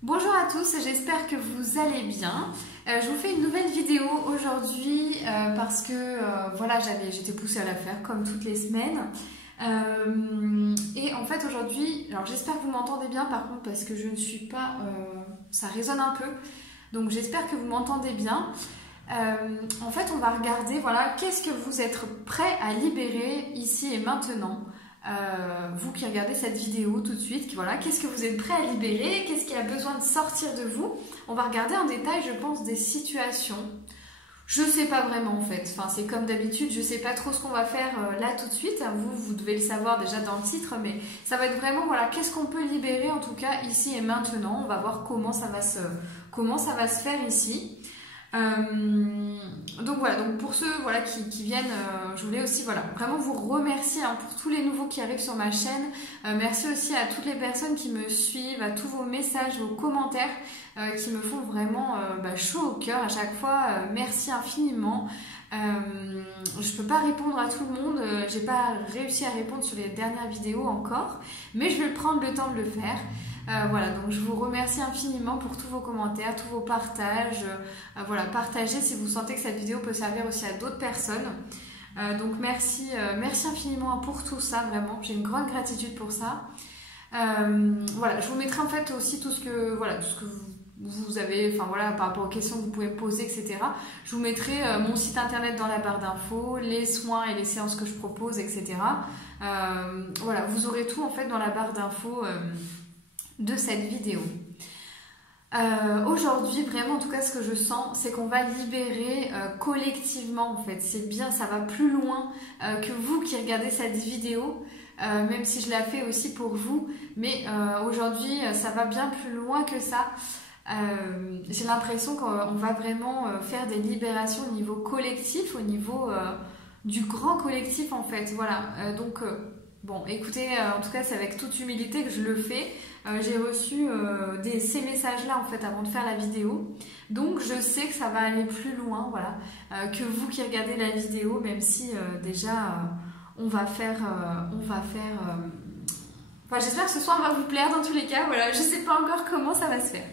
Bonjour à tous, j'espère que vous allez bien. Je vous fais une nouvelle vidéo aujourd'hui parce que voilà, j'étais poussée à la faire comme toutes les semaines. Et en fait aujourd'hui, alors j'espère que vous m'entendez bien par contre parce que je ne suis pas, ça résonne un peu. Donc j'espère que vous m'entendez bien. En fait, on va regarder, voilà, qu'est-ce que vous êtes prêt à libérer ici et maintenant. Vous qui regardez cette vidéo tout de suite, voilà, qu'est-ce que vous êtes prêt à libérer, qu'est-ce qui a besoin de sortir de vous. On va regarder en détail, je pense, des situations. Je sais pas vraiment en fait, enfin, c'est comme d'habitude, je sais pas trop ce qu'on va faire là tout de suite. Vous devez le savoir déjà dans le titre, mais ça va être vraiment, voilà, qu'est-ce qu'on peut libérer en tout cas ici et maintenant. On va voir comment ça va se faire ici. Donc voilà, donc pour ceux voilà, qui viennent, je voulais aussi voilà, vraiment vous remercier pour tous les nouveaux qui arrivent sur ma chaîne. Merci aussi à toutes les personnes qui me suivent, à tous vos messages, vos commentaires qui me font vraiment chaud au cœur à chaque fois. Merci infiniment. Je peux pas répondre à tout le monde, j'ai pas réussi à répondre sur les dernières vidéos encore, mais je vais prendre le temps de le faire. Voilà, donc je vous remercie infiniment pour tous vos commentaires, tous vos partages. Voilà, partagez si vous sentez que cette vidéo peut servir aussi à d'autres personnes. Donc merci infiniment pour tout ça, vraiment. J'ai une grande gratitude pour ça. Voilà, je vous mettrai en fait aussi tout ce que vous avez, enfin voilà, par rapport aux questions que vous pouvez me poser, etc. Je vous mettrai mon site internet dans la barre d'infos, les soins et les séances que je propose, etc. Voilà, vous aurez tout en fait dans la barre d'infos de cette vidéo. Aujourd'hui, vraiment, en tout cas, ce que je sens, c'est qu'on va libérer collectivement, en fait. C'est bien, ça va plus loin que vous qui regardez cette vidéo, même si je la fais aussi pour vous. Mais aujourd'hui, ça va bien plus loin que ça. J'ai l'impression qu'on va vraiment faire des libérations au niveau collectif, au niveau du grand collectif, en fait. Voilà, bon, écoutez, en tout cas, c'est avec toute humilité que je le fais. J'ai reçu ces messages-là, en fait, avant de faire la vidéo. Donc, je sais que ça va aller plus loin, voilà, que vous qui regardez la vidéo, même si, déjà, on va faire... Enfin, j'espère que ce soir va vous plaire, dans tous les cas, voilà. Je sais pas encore comment ça va se faire.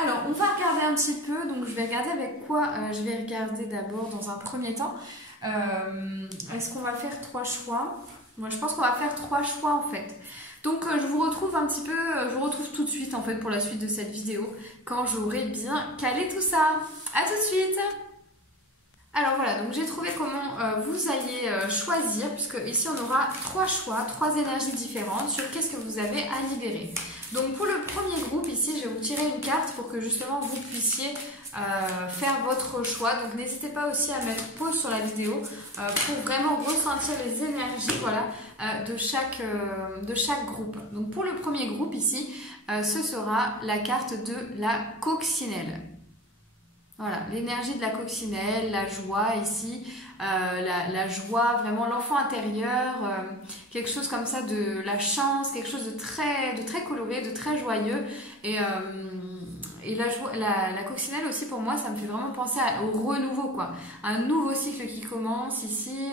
Alors, on va regarder un petit peu. Donc, je vais regarder avec quoi je vais regarder d'abord, dans un premier temps. Est-ce qu'on va faire 3 choix? Moi, je pense qu'on va faire 3 choix, en fait. Donc je vous retrouve je vous retrouve tout de suite en fait pour la suite de cette vidéo quand j'aurai bien calé tout ça. À tout de suite. Alors voilà, donc j'ai trouvé comment vous alliez choisir, puisque ici on aura 3 choix, 3 énergies différentes sur qu'est-ce que vous avez à libérer. Donc pour le premier groupe ici, je vais vous tirer une carte pour que justement vous puissiez faire votre choix. Donc n'hésitez pas aussi à mettre pause sur la vidéo pour vraiment ressentir les énergies, voilà, de chaque groupe. Donc pour le premier groupe ici, ce sera la carte de la coccinelle. Voilà, l'énergie de la coccinelle, la joie ici, la joie, vraiment l'enfant intérieur, quelque chose comme ça, de la chance, quelque chose de très coloré, de très joyeux. Et la coccinelle aussi, pour moi, ça me fait vraiment penser au renouveau, quoi. Un nouveau cycle qui commence ici,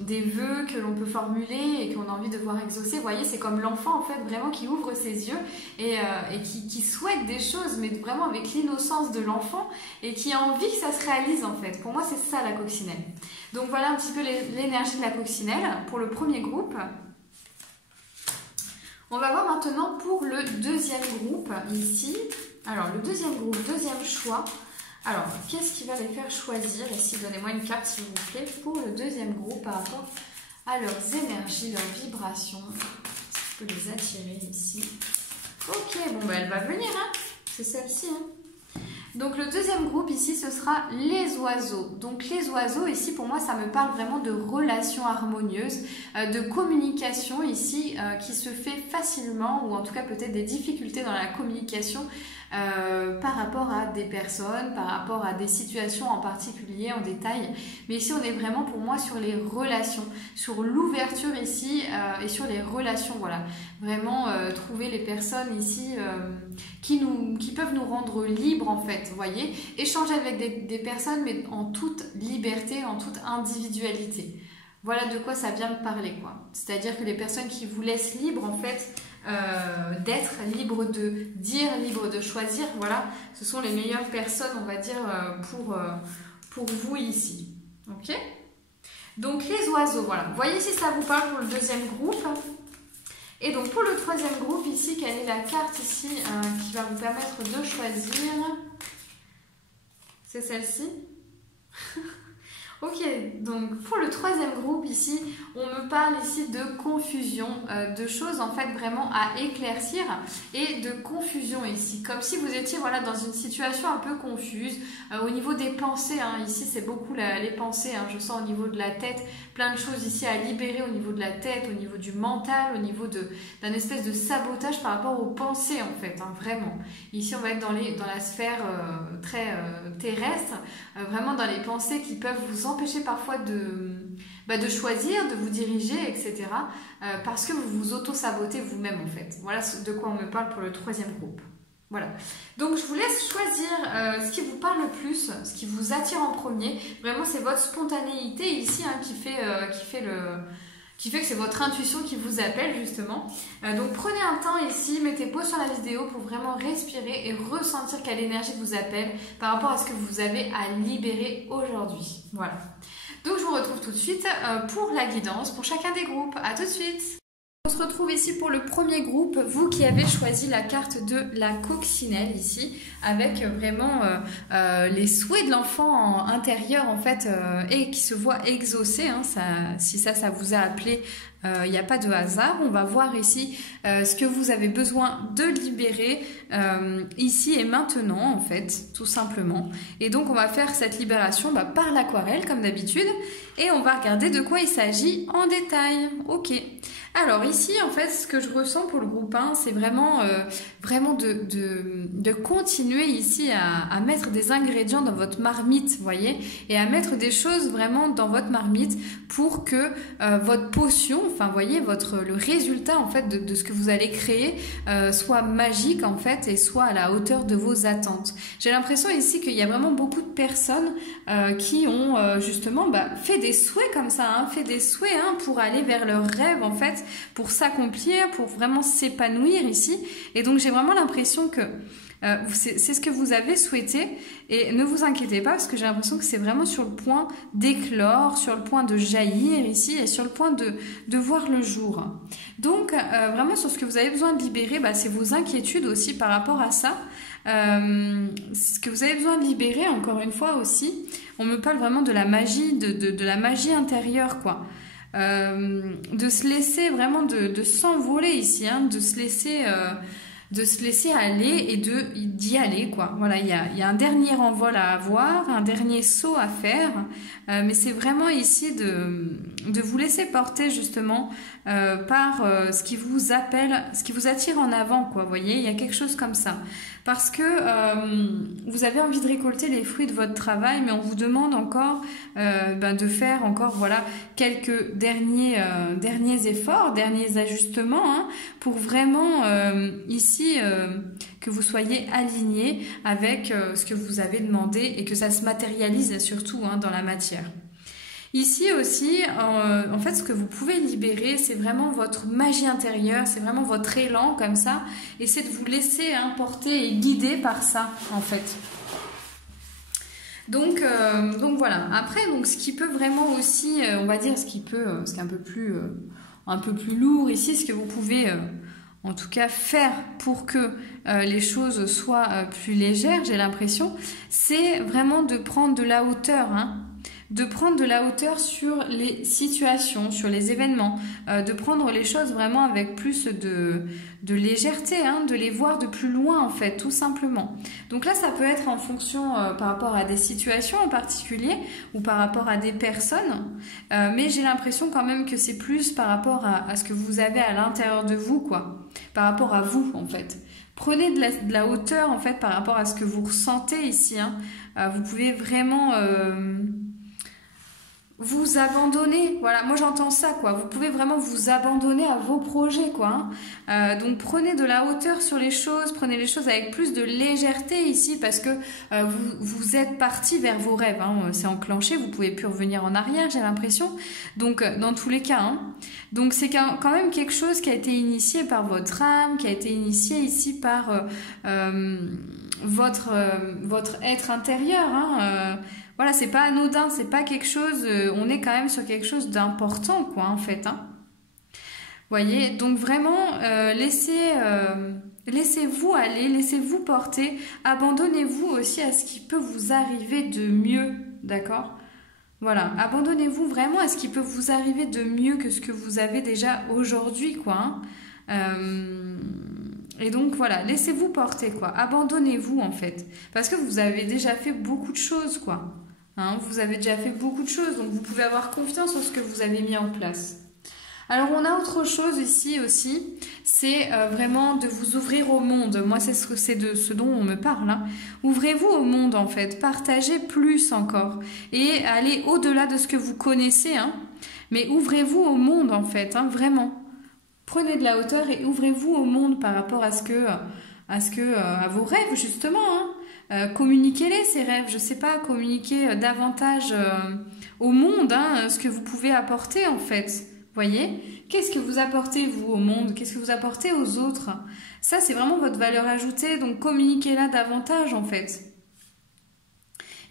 des vœux que l'on peut formuler et qu'on a envie de voir exaucer. Vous voyez, c'est comme l'enfant en fait, vraiment qui ouvre ses yeux et qui souhaite des choses, mais vraiment avec l'innocence de l'enfant et qui a envie que ça se réalise en fait. Pour moi, c'est ça la coccinelle. Donc voilà un petit peu l'énergie de la coccinelle pour le premier groupe. On va voir maintenant pour le deuxième groupe ici. Alors le deuxième groupe, deuxième choix. Alors, qu'est-ce qui va les faire choisir ici? Donnez-moi une carte, s'il vous plaît, pour le deuxième groupe par rapport à leurs énergies, leurs vibrations. Je peux les attirer ici. Ok, bon, elle va venir, hein. C'est celle-ci, hein. Donc, le deuxième groupe ici, ce sera les oiseaux. Donc, les oiseaux, ici, pour moi, ça me parle vraiment de relations harmonieuses, de communication ici, qui se fait facilement, ou en tout cas peut-être des difficultés dans la communication, par rapport à des personnes, par rapport à des situations en particulier, en détail. Mais ici, on est vraiment pour moi sur les relations, sur l'ouverture ici et sur les relations. Voilà, vraiment trouver les personnes ici qui peuvent nous rendre libres en fait. Vous voyez, échanger avec des personnes mais en toute liberté, en toute individualité. Voilà de quoi ça vient me parler, quoi. C'est-à-dire que les personnes qui vous laissent libre en fait d'être, libre de dire, libre de choisir. Voilà, ce sont les meilleures personnes, on va dire, pour vous ici. Ok? Donc les oiseaux, voilà. Vous voyez si ça vous parle pour le deuxième groupe. Et donc pour le troisième groupe ici, quelle est la carte ici qui va vous permettre de choisir? C'est celle-ci. Ok, donc pour le troisième groupe ici, on me parle ici de confusion, de choses en fait vraiment à éclaircir et de confusion ici, comme si vous étiez voilà, dans une situation un peu confuse au niveau des pensées, hein. Ici c'est beaucoup les pensées, hein. Je sens au niveau de la tête, plein de choses ici à libérer au niveau de la tête, au niveau du mental, au niveau d'un espèce de sabotage par rapport aux pensées en fait, hein, vraiment. Ici on va être dans la sphère très terrestre, vraiment dans les pensées qui peuvent vous empêcher parfois de choisir, de vous diriger, etc. Parce que vous vous auto-sabotez vous-même en fait. Voilà de quoi on me parle pour le troisième groupe. Voilà. Donc je vous laisse choisir ce qui vous parle le plus, ce qui vous attire en premier. Vraiment c'est votre spontanéité ici hein, qui fait que c'est votre intuition qui vous appelle justement. Donc prenez un temps ici, mettez pause sur la vidéo pour vraiment respirer et ressentir quelle énergie vous appelle par rapport à ce que vous avez à libérer aujourd'hui. Voilà. Donc je vous retrouve tout de suite pour la guidance pour chacun des groupes. À tout de suite. On se retrouve ici pour le premier groupe, vous qui avez choisi la carte de la coccinelle ici, avec vraiment les souhaits de l'enfant intérieur en fait, et qui se voit exaucé, hein, si ça vous a appelé, il n'y a pas de hasard. On va voir ici ce que vous avez besoin de libérer ici et maintenant en fait, tout simplement. Et donc on va faire cette libération par l'aquarelle comme d'habitude, et on va regarder de quoi il s'agit en détail. Ok. Alors ici, en fait, ce que je ressens pour le groupe 1, c'est vraiment, de continuer ici à mettre des ingrédients dans votre marmite, vous voyez, et à mettre des choses vraiment dans votre marmite pour que votre potion, enfin, vous voyez, le résultat, en fait, de ce que vous allez créer soit magique, en fait, et soit à la hauteur de vos attentes. J'ai l'impression ici qu'il y a vraiment beaucoup de personnes qui ont justement fait des souhaits comme ça, hein, fait des souhaits pour aller vers leurs rêves, en fait, pour s'accomplir, pour vraiment s'épanouir ici. Et donc j'ai vraiment l'impression que c'est ce que vous avez souhaité, et ne vous inquiétez pas parce que j'ai l'impression que c'est vraiment sur le point d'éclore, sur le point de jaillir ici et sur le point de voir le jour. Donc vraiment sur ce que vous avez besoin de libérer, c'est vos inquiétudes aussi par rapport à ça. Ce que vous avez besoin de libérer, encore une fois aussi, on me parle vraiment de la magie, de la magie intérieure, quoi. De se laisser vraiment de s'envoler ici, hein, de se laisser aller et d'y aller, quoi. Voilà, il y a un dernier envol à avoir, un dernier saut à faire, mais c'est vraiment ici de vous laisser porter justement par ce qui vous appelle, ce qui vous attire en avant, quoi. Vous voyez, il y a quelque chose comme ça. Parce que vous avez envie de récolter les fruits de votre travail, mais on vous demande encore de faire encore voilà quelques derniers efforts, derniers ajustements, hein, pour vraiment ici que vous soyez aligné avec ce que vous avez demandé et que ça se matérialise surtout hein, dans la matière. Ici aussi, en fait, ce que vous pouvez libérer, c'est vraiment votre magie intérieure, c'est vraiment votre élan comme ça, et c'est de vous laisser porter et guider par ça, en fait. Donc voilà. Après, donc ce qui peut vraiment aussi, on va dire, ce qui est un peu plus lourd ici, ce que vous pouvez en tout cas faire pour que les choses soient plus légères, j'ai l'impression, c'est vraiment de prendre de la hauteur, hein. De prendre de la hauteur sur les situations, sur les événements, de prendre les choses vraiment avec plus de légèreté, hein, de les voir de plus loin en fait, tout simplement. Donc là, ça peut être en fonction par rapport à des situations en particulier ou par rapport à des personnes, mais j'ai l'impression quand même que c'est plus par rapport à ce que vous avez à l'intérieur de vous, quoi, par rapport à vous en fait. Prenez de la hauteur en fait par rapport à ce que vous ressentez ici, hein. Vous pouvez vraiment vous abandonner. Voilà, moi j'entends ça, quoi. Vous pouvez vraiment vous abandonner à vos projets, quoi. Donc prenez de la hauteur sur les choses, prenez les choses avec plus de légèreté ici, parce que vous êtes parti vers vos rêves. Hein. C'est enclenché, vous pouvez plus revenir en arrière, j'ai l'impression. Donc dans tous les cas. Hein. Donc c'est quand même quelque chose qui a été initié par votre âme, qui a été initié ici par votre être intérieur. Hein. Voilà, c'est pas anodin, c'est pas quelque chose, on est quand même sur quelque chose d'important, quoi, en fait. Hein. Voyez, donc vraiment, laissez-vous aller, laissez-vous porter, abandonnez-vous aussi à ce qui peut vous arriver de mieux, d'accord? Voilà, abandonnez-vous vraiment à ce qui peut vous arriver de mieux que ce que vous avez déjà aujourd'hui, quoi. Hein. Et donc voilà, laissez-vous porter, quoi. Abandonnez-vous, en fait. Parce que vous avez déjà fait beaucoup de choses, quoi. Hein, vous avez déjà fait beaucoup de choses, donc vous pouvez avoir confiance en ce que vous avez mis en place. Alors on a autre chose ici aussi, c'est vraiment de vous ouvrir au monde. Moi c'est de ce dont on me parle. Hein. Ouvrez-vous au monde en fait, partagez plus encore et allez au-delà de ce que vous connaissez. Hein. Mais ouvrez-vous au monde en fait, hein, vraiment. Prenez de la hauteur et ouvrez-vous au monde par rapport à à vos rêves justement. Hein. Communiquez-les ces rêves, je sais pas, communiquez davantage au monde, hein, ce que vous pouvez apporter en fait. Voyez, qu'est-ce que vous apportez vous au monde, qu'est-ce que vous apportez aux autres? Ça c'est vraiment votre valeur ajoutée, donc communiquez-la davantage en fait.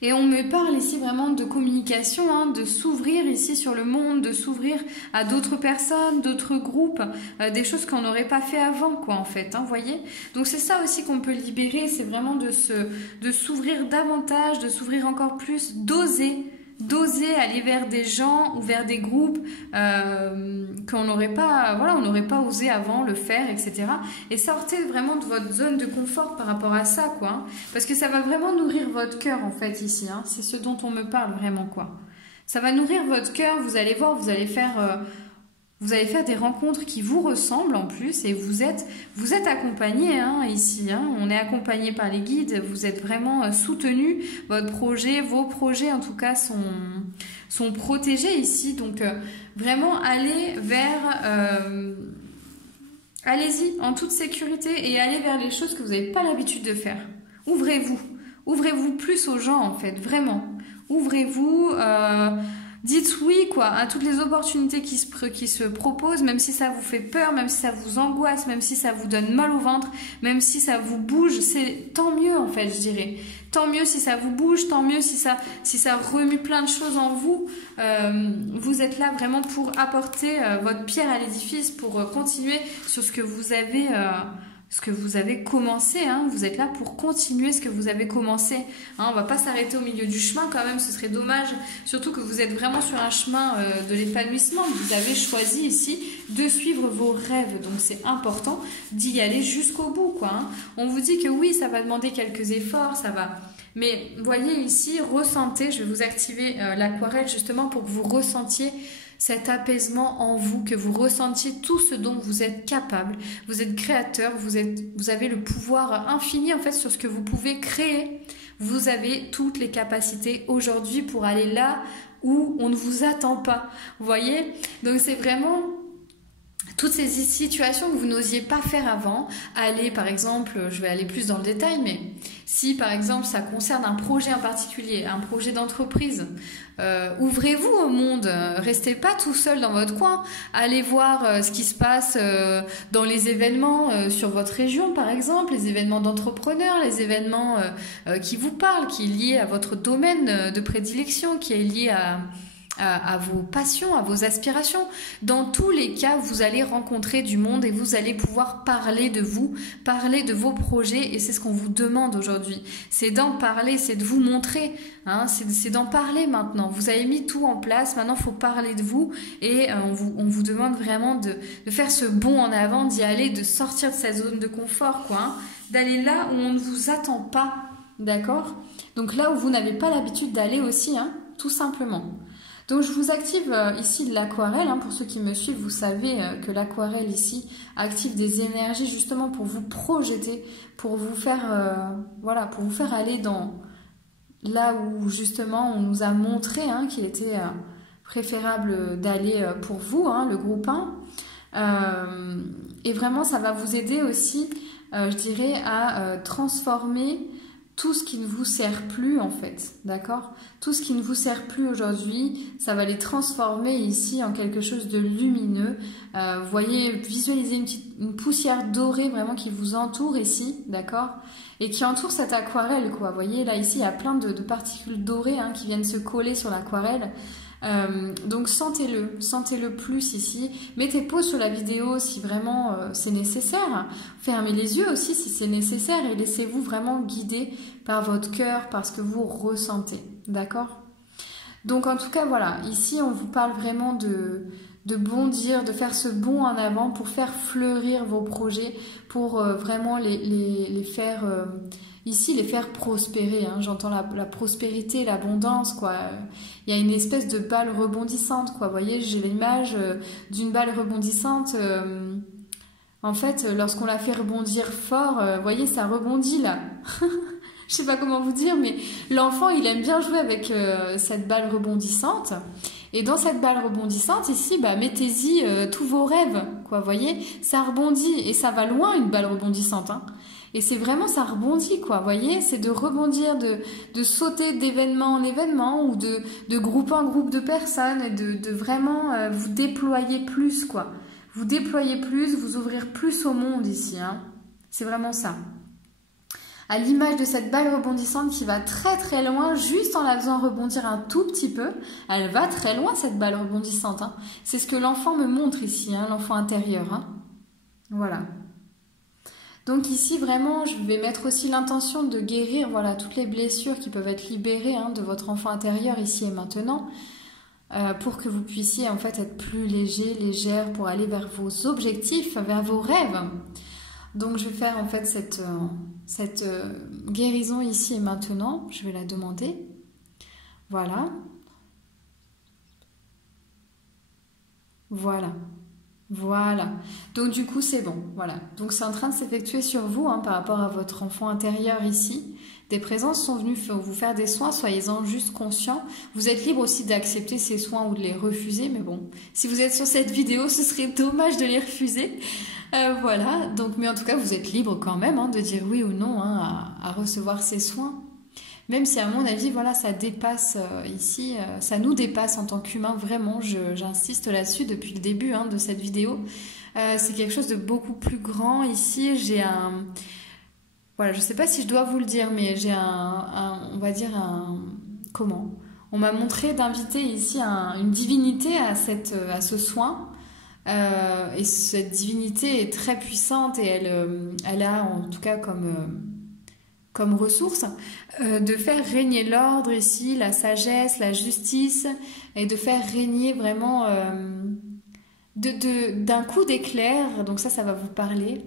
Et on me parle ici vraiment de communication, hein, de s'ouvrir ici sur le monde, de s'ouvrir à d'autres personnes, d'autres groupes, des choses qu'on n'aurait pas fait avant, quoi, en fait, hein, voyez. Donc c'est ça aussi qu'on peut libérer, c'est vraiment de s'ouvrir davantage, de s'ouvrir encore plus, d'oser aller vers des gens ou vers des groupes qu'on n'aurait pas, voilà, on n'aurait pas osé avant le faire, etc. Et sortez vraiment de votre zone de confort par rapport à ça, quoi. Hein, parce que ça va vraiment nourrir votre cœur, en fait, ici. Hein, c'est ce dont on me parle vraiment, quoi. Ça va nourrir votre cœur, vous allez voir, vous allez faire des rencontres qui vous ressemblent en plus et vous êtes accompagné hein, ici. Hein, on est accompagné par les guides, vous êtes vraiment soutenu. Votre projet, vos projets en tout cas sont protégés ici. Donc vraiment allez allez-y en toute sécurité et allez vers les choses que vous n'avez pas l'habitude de faire. Ouvrez-vous plus aux gens en fait, vraiment. Ouvrez-vous. Dites oui quoi à toutes les opportunités qui se proposent, même si ça vous fait peur, même si ça vous angoisse, même si ça vous donne mal au ventre, même si ça vous bouge, c'est tant mieux en fait, je dirais. Tant mieux si ça vous bouge, tant mieux si ça remue plein de choses en vous. Vous êtes là vraiment pour apporter votre pierre à l'édifice, pour continuer sur ce que vous avez commencé, hein. Vous êtes là pour continuer ce que vous avez commencé. Hein. On ne va pas s'arrêter au milieu du chemin quand même, ce serait dommage. Surtout que vous êtes vraiment sur un chemin de l'épanouissement. Vous avez choisi ici de suivre vos rêves. Donc c'est important d'y aller jusqu'au bout, quoi. Hein. On vous dit que oui, ça va demander quelques efforts, ça va. Mais voyez ici, ressentez, je vais vous activer l'aquarelle justement pour que vous ressentiez cet apaisement en vous, que vous ressentiez tout ce dont vous êtes capable. Vous êtes créateur, vous avez le pouvoir infini en fait sur ce que vous pouvez créer. Vous avez toutes les capacités aujourd'hui pour aller là où on ne vous attend pas. Vous voyez? Donc c'est vraiment toutes ces situations que vous n'osiez pas faire avant. Allez, par exemple, je vais aller plus dans le détail, mais si par exemple ça concerne un projet en particulier, un projet d'entreprise, ouvrez-vous au monde, restez pas tout seul dans votre coin, allez voir ce qui se passe dans les événements sur votre région par exemple, les événements d'entrepreneurs, les événements qui vous parlent, qui est lié à votre domaine de prédilection, qui est lié à vos passions, à vos aspirations. Dans tous les cas, vous allez rencontrer du monde et vous allez pouvoir parler de vous, parler de vos projets et c'est ce qu'on vous demande aujourd'hui. C'est d'en parler, c'est de vous montrer, hein, c'est d'en parler maintenant. Vous avez mis tout en place, maintenant il faut parler de vous et on vous demande vraiment de faire ce bond en avant, d'y aller, de sortir de sa zone de confort, quoi, hein, d'aller là où on ne vous attend pas, d'accord? Donc là où vous n'avez pas l'habitude d'aller aussi, hein, tout simplement. Donc je vous active ici de l'aquarelle, hein, pour ceux qui me suivent, vous savez que l'aquarelle ici active des énergies justement pour vous projeter, pour vous faire, voilà, pour vous faire aller dans là où justement on nous a montré hein, qu'il était préférable d'aller pour vous, hein, le groupe 1. Et vraiment, ça va vous aider aussi, je dirais, à transformer tout ce qui ne vous sert plus, en fait, d'accord? Tout ce qui ne vous sert plus aujourd'hui, ça va les transformer ici en quelque chose de lumineux. Vous voyez, visualisez une poussière dorée vraiment qui vous entoure ici, d'accord? Et qui entoure cette aquarelle, quoi. Vous voyez, là, ici, il y a plein de particules dorées hein, qui viennent se coller sur l'aquarelle. Donc sentez-le plus ici. Mettez pause sur la vidéo si vraiment c'est nécessaire. Fermez les yeux aussi si c'est nécessaire et laissez-vous vraiment guider par votre cœur, par ce que vous ressentez. D'accord? Donc en tout cas voilà, ici on vous parle vraiment de bondir, de faire ce bond en avant pour faire fleurir vos projets, pour vraiment les faire... Ici, les faire prospérer, hein. J'entends la prospérité, l'abondance, quoi. Il y a une espèce de balle rebondissante, quoi. Vous voyez, j'ai l'image d'une balle rebondissante. En fait, lorsqu'on la fait rebondir fort, vous voyez, ça rebondit, là. Je sais pas comment vous dire, mais l'enfant, il aime bien jouer avec cette balle rebondissante. Et dans cette balle rebondissante, ici, bah, mettez-y tous vos rêves, quoi. Vous voyez, ça rebondit et ça va loin, une balle rebondissante, hein. Et c'est vraiment, ça rebondit, quoi, vous voyez, c'est de rebondir, de sauter d'événement en événement ou de groupe en groupe de personnes et de vraiment vous déployer plus, quoi. Vous déployer plus, vous ouvrir plus au monde ici, hein. C'est vraiment ça. À l'image de cette balle rebondissante qui va très très loin, juste en la faisant rebondir un tout petit peu, elle va très loin cette balle rebondissante, hein. C'est ce que l'enfant me montre ici, hein, l'enfant intérieur, hein. Voilà. Donc ici, vraiment, je vais mettre aussi l'intention de guérir voilà, toutes les blessures qui peuvent être libérées hein, de votre enfant intérieur ici et maintenant pour que vous puissiez en fait être plus léger, légère pour aller vers vos objectifs, vers vos rêves. Donc je vais faire en fait cette guérison ici et maintenant. Je vais la demander. Voilà. Voilà. Voilà, donc du coup c'est bon, voilà. Donc c'est en train de s'effectuer sur vous hein, par rapport à votre enfant intérieur ici. Des présences sont venues vous faire des soins, soyez-en juste conscients. Vous êtes libre aussi d'accepter ces soins ou de les refuser, mais bon, si vous êtes sur cette vidéo, ce serait dommage de les refuser. Voilà, donc mais en tout cas vous êtes libre quand même hein, de dire oui ou non hein, à recevoir ces soins. Même si à mon avis, voilà, ça dépasse ici, ça nous dépasse en tant qu'humains, vraiment, j'insiste là-dessus depuis le début hein, de cette vidéo. C'est quelque chose de beaucoup plus grand ici, j'ai un... Voilà, je sais pas si je dois vous le dire, mais j'ai on va dire comment? On m'a montré d'inviter ici une divinité à ce soin. Et cette divinité est très puissante et elle a en tout cas comme ressource, de faire régner l'ordre ici, la sagesse, la justice, et de faire régner vraiment d'un coup d'éclair, donc ça va vous parler,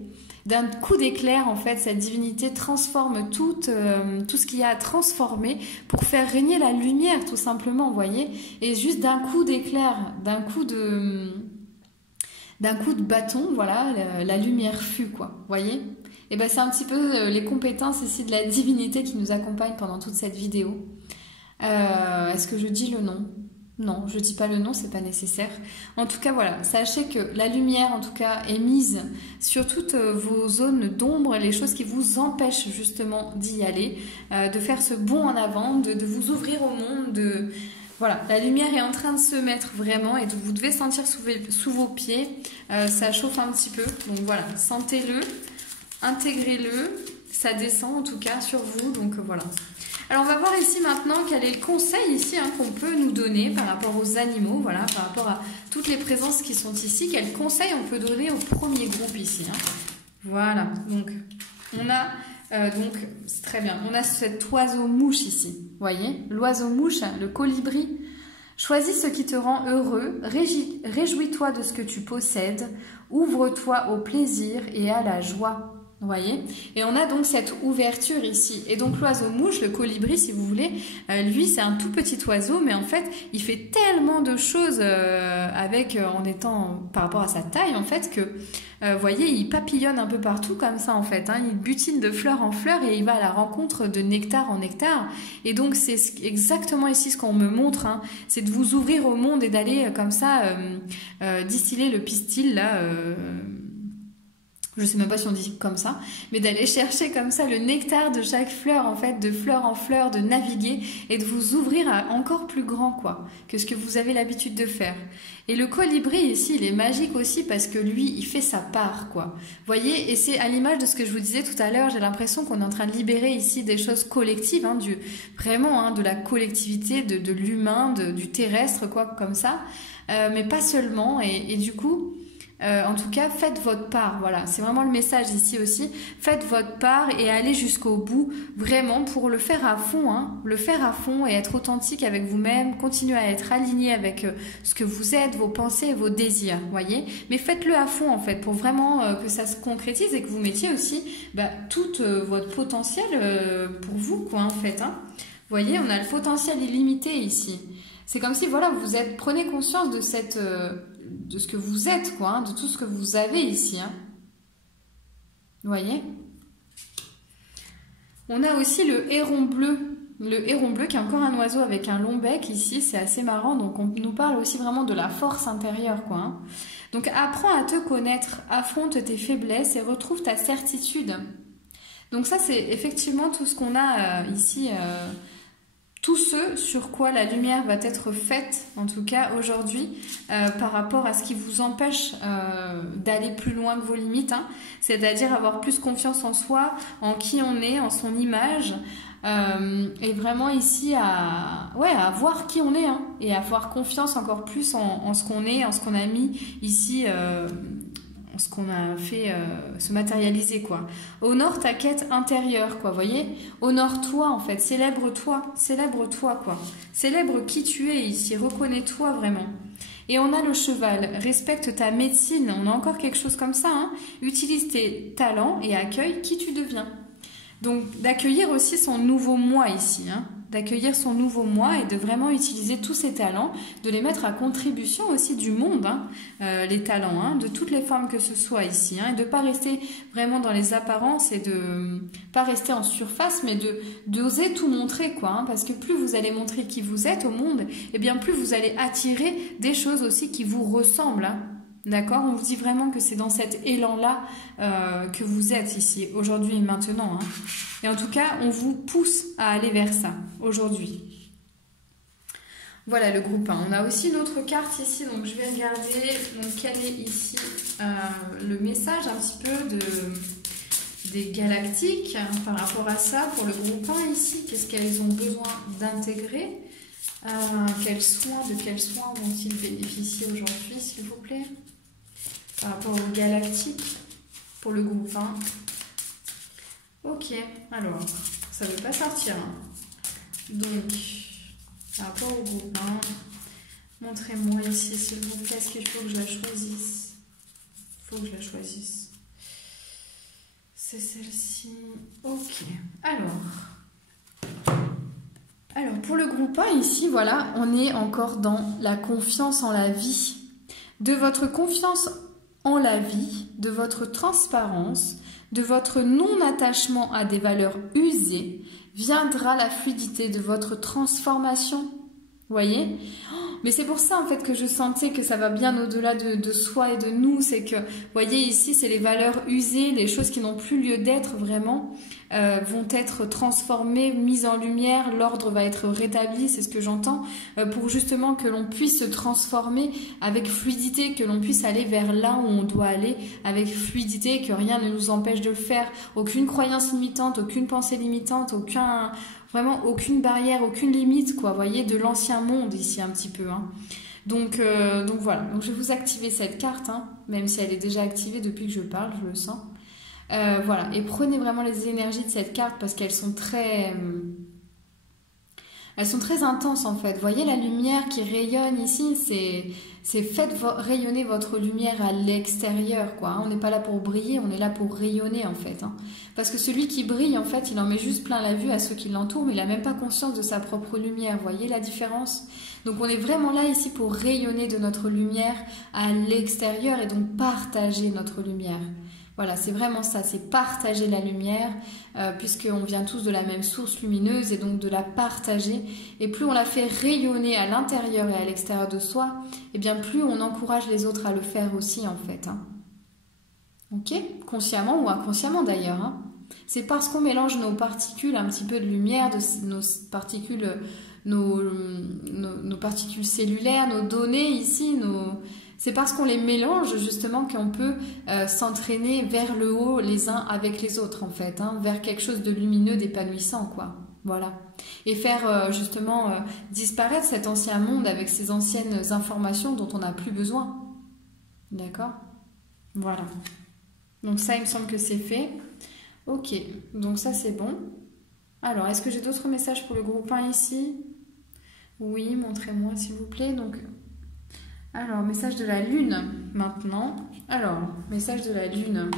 d'un coup d'éclair en fait, cette divinité transforme tout ce qu'il y a à transformer pour faire régner la lumière tout simplement, vous voyez, et juste d'un coup d'éclair, d'un coup de bâton, voilà, la lumière fut, quoi, vous voyez. Et ben c'est un petit peu les compétences ici de la divinité qui nous accompagne pendant toute cette vidéo. Est-ce que je dis le nom? Non, je dis pas le nom, c'est pas nécessaire. En tout cas, voilà, sachez que la lumière, en tout cas, est mise sur toutes vos zones d'ombre, les choses qui vous empêchent justement d'y aller, de faire ce bond en avant, de vous ouvrir au monde, Voilà, la lumière est en train de se mettre vraiment et vous devez sentir sous vos pieds, ça chauffe un petit peu, donc voilà, sentez-le. Intégrez-le, ça descend en tout cas sur vous, donc voilà. Alors on va voir ici maintenant quel est le conseil ici hein, qu'on peut nous donner par rapport aux animaux, voilà, par rapport à toutes les présences qui sont ici, quel conseil on peut donner au premier groupe ici. Hein. Voilà, donc on a, donc c'est très bien, on a cet oiseau-mouche ici, vous voyez, l'oiseau-mouche, le colibri. Choisis ce qui te rend heureux, réjouis-toi de ce que tu possèdes, ouvre-toi au plaisir et à la joie. Vous voyez? Et on a donc cette ouverture ici. Et donc l'oiseau-mouche, le colibri, si vous voulez, lui, c'est un tout petit oiseau, mais en fait, il fait tellement de choses en étant par rapport à sa taille, en fait, que, vous voyez, il papillonne un peu partout comme ça, en fait. Hein. Il butine de fleur en fleur et il va à la rencontre de nectar en nectar. Et donc, c'est exactement ici ce qu'on me montre, hein, c'est de vous ouvrir au monde et d'aller comme ça distiller le pistil, là... je sais même pas si on dit comme ça, mais d'aller chercher comme ça le nectar de chaque fleur, en fait, de fleur en fleur, de naviguer et de vous ouvrir à encore plus grand, quoi, que ce que vous avez l'habitude de faire. Et le colibri, ici, il est magique aussi parce que lui, il fait sa part, quoi. Vous voyez, et c'est à l'image de ce que je vous disais tout à l'heure, j'ai l'impression qu'on est en train de libérer ici des choses collectives, hein, vraiment, hein, de la collectivité, de l'humain, du terrestre, quoi, comme ça, mais pas seulement, et du coup... en tout cas, faites votre part, voilà, c'est vraiment le message ici aussi, faites votre part et allez jusqu'au bout, vraiment pour le faire à fond, hein, le faire à fond et être authentique avec vous-même, continuer à être aligné avec ce que vous êtes, vos pensées et vos désirs, voyez, mais faites-le à fond en fait, pour vraiment que ça se concrétise et que vous mettiez aussi tout votre potentiel pour vous, quoi, en fait, hein. Vous voyez, on a le potentiel illimité ici. C'est comme si, voilà, prenez conscience de de ce que vous êtes, quoi, hein, de tout ce que vous avez ici, hein. Vous voyez? On a aussi le héron bleu. Le héron bleu qui est encore un oiseau avec un long bec ici, c'est assez marrant. Donc on nous parle aussi vraiment de la force intérieure, quoi, hein. Donc apprends à te connaître, affronte tes faiblesses et retrouve ta certitude. Donc ça, c'est effectivement tout ce qu'on a ici... tout ce sur quoi la lumière va être faite, en tout cas aujourd'hui, par rapport à ce qui vous empêche d'aller plus loin que vos limites, hein, c'est-à-dire avoir plus confiance en soi, en qui on est, en son image, et vraiment ici à voir qui on est, hein, et à avoir confiance encore plus en ce qu'on est, en ce qu'on a mis ici... ce qu'on a fait se matérialiser, quoi. Honore ta quête intérieure, quoi, voyez. Honore-toi, en fait. Célèbre-toi, quoi. Célèbre qui tu es ici. Reconnais-toi vraiment. Et on a le cheval. Respecte ta médecine. On a encore quelque chose comme ça, hein. Utilise tes talents et accueille qui tu deviens. Donc, d'accueillir aussi son nouveau moi ici, hein. D'accueillir son nouveau moi et de vraiment utiliser tous ses talents, de les mettre à contribution aussi du monde, hein, les talents, hein, de toutes les formes que ce soit ici, hein, et de ne pas rester vraiment dans les apparences et de pas rester en surface, mais d'oser tout montrer, quoi, hein, parce que plus vous allez montrer qui vous êtes au monde, et bien plus vous allez attirer des choses aussi qui vous ressemblent, hein. D'accord? On vous dit vraiment que c'est dans cet élan-là que vous êtes ici, aujourd'hui et maintenant, hein. Et en tout cas, on vous pousse à aller vers ça, aujourd'hui. Voilà le groupe 1. On a aussi une autre carte ici, donc je vais regarder donc, quel est ici le message un petit peu des galactiques, hein, par rapport à ça, pour le groupe 1 ici. Qu'est-ce qu'elles ont besoin d'intégrer? De quels soins vont-ils bénéficier aujourd'hui, s'il vous plaît? Par rapport aux galactiques, pour le groupe 1. Ok, alors, ça ne veut pas sortir, hein. Donc, par rapport au groupe 1, montrez-moi ici, s'il vous plaît, est-ce qu'il faut que je la choisisse? Il faut que je la choisisse. C'est celle-ci. Ok, alors, pour le groupe 1, ici, voilà, on est encore dans la confiance en la vie. De votre confiance en la vie, de votre transparence, de votre non-attachement à des valeurs usées, viendra la fluidité de votre transformation. Vous voyez? Mais c'est pour ça en fait que je sentais que ça va bien au-delà de soi et de nous. C'est que, vous voyez ici, c'est les valeurs usées, les choses qui n'ont plus lieu d'être vraiment, vont être transformées, mises en lumière, l'ordre va être rétabli, c'est ce que j'entends, pour justement que l'on puisse se transformer avec fluidité, que l'on puisse aller vers là où on doit aller avec fluidité, que rien ne nous empêche de le faire, aucune croyance limitante, aucune pensée limitante, vraiment aucune barrière, aucune limite, quoi, vous voyez, de l'ancien monde ici un petit peu, hein. Donc voilà, donc je vais vous activer cette carte, hein, même si elle est déjà activée depuis que je parle, je le sens. Voilà, et prenez vraiment les énergies de cette carte parce qu'elles sont très elles sont très intenses en fait. Vous voyez la lumière qui rayonne ici, c'est faites rayonner votre lumière à l'extérieur, quoi. On n'est pas là pour briller, on est là pour rayonner en fait. Parce que celui qui brille, en fait, il en met juste plein la vue à ceux qui l'entourent, mais il n'a même pas conscience de sa propre lumière. Vous voyez la différence? Donc on est vraiment là ici pour rayonner de notre lumière à l'extérieur et donc partager notre lumière. Voilà, c'est vraiment ça, c'est partager la lumière, puisqu'on vient tous de la même source lumineuse et donc de la partager. Et plus on la fait rayonner à l'intérieur et à l'extérieur de soi, et bien plus on encourage les autres à le faire aussi en fait. Ok? Consciemment ou inconsciemment d'ailleurs. C'est parce qu'on mélange nos particules, un petit peu de lumière, nos particules, nos particules cellulaires, nos données ici, c'est parce qu'on les mélange justement qu'on peut s'entraîner vers le haut les uns avec les autres en fait, vers quelque chose de lumineux, d'épanouissant quoi. Voilà. Et faire justement disparaître cet ancien monde avec ces anciennes informations dont on n'a plus besoin. D'accord? Voilà. Donc ça, il me semble que c'est fait. Ok, donc ça c'est bon. Alors, est-ce que j'ai d'autres messages pour le groupe 1 ici? Oui, montrez-moi s'il vous plaît. Donc, alors, message de la lune maintenant. Alors, message de la lune.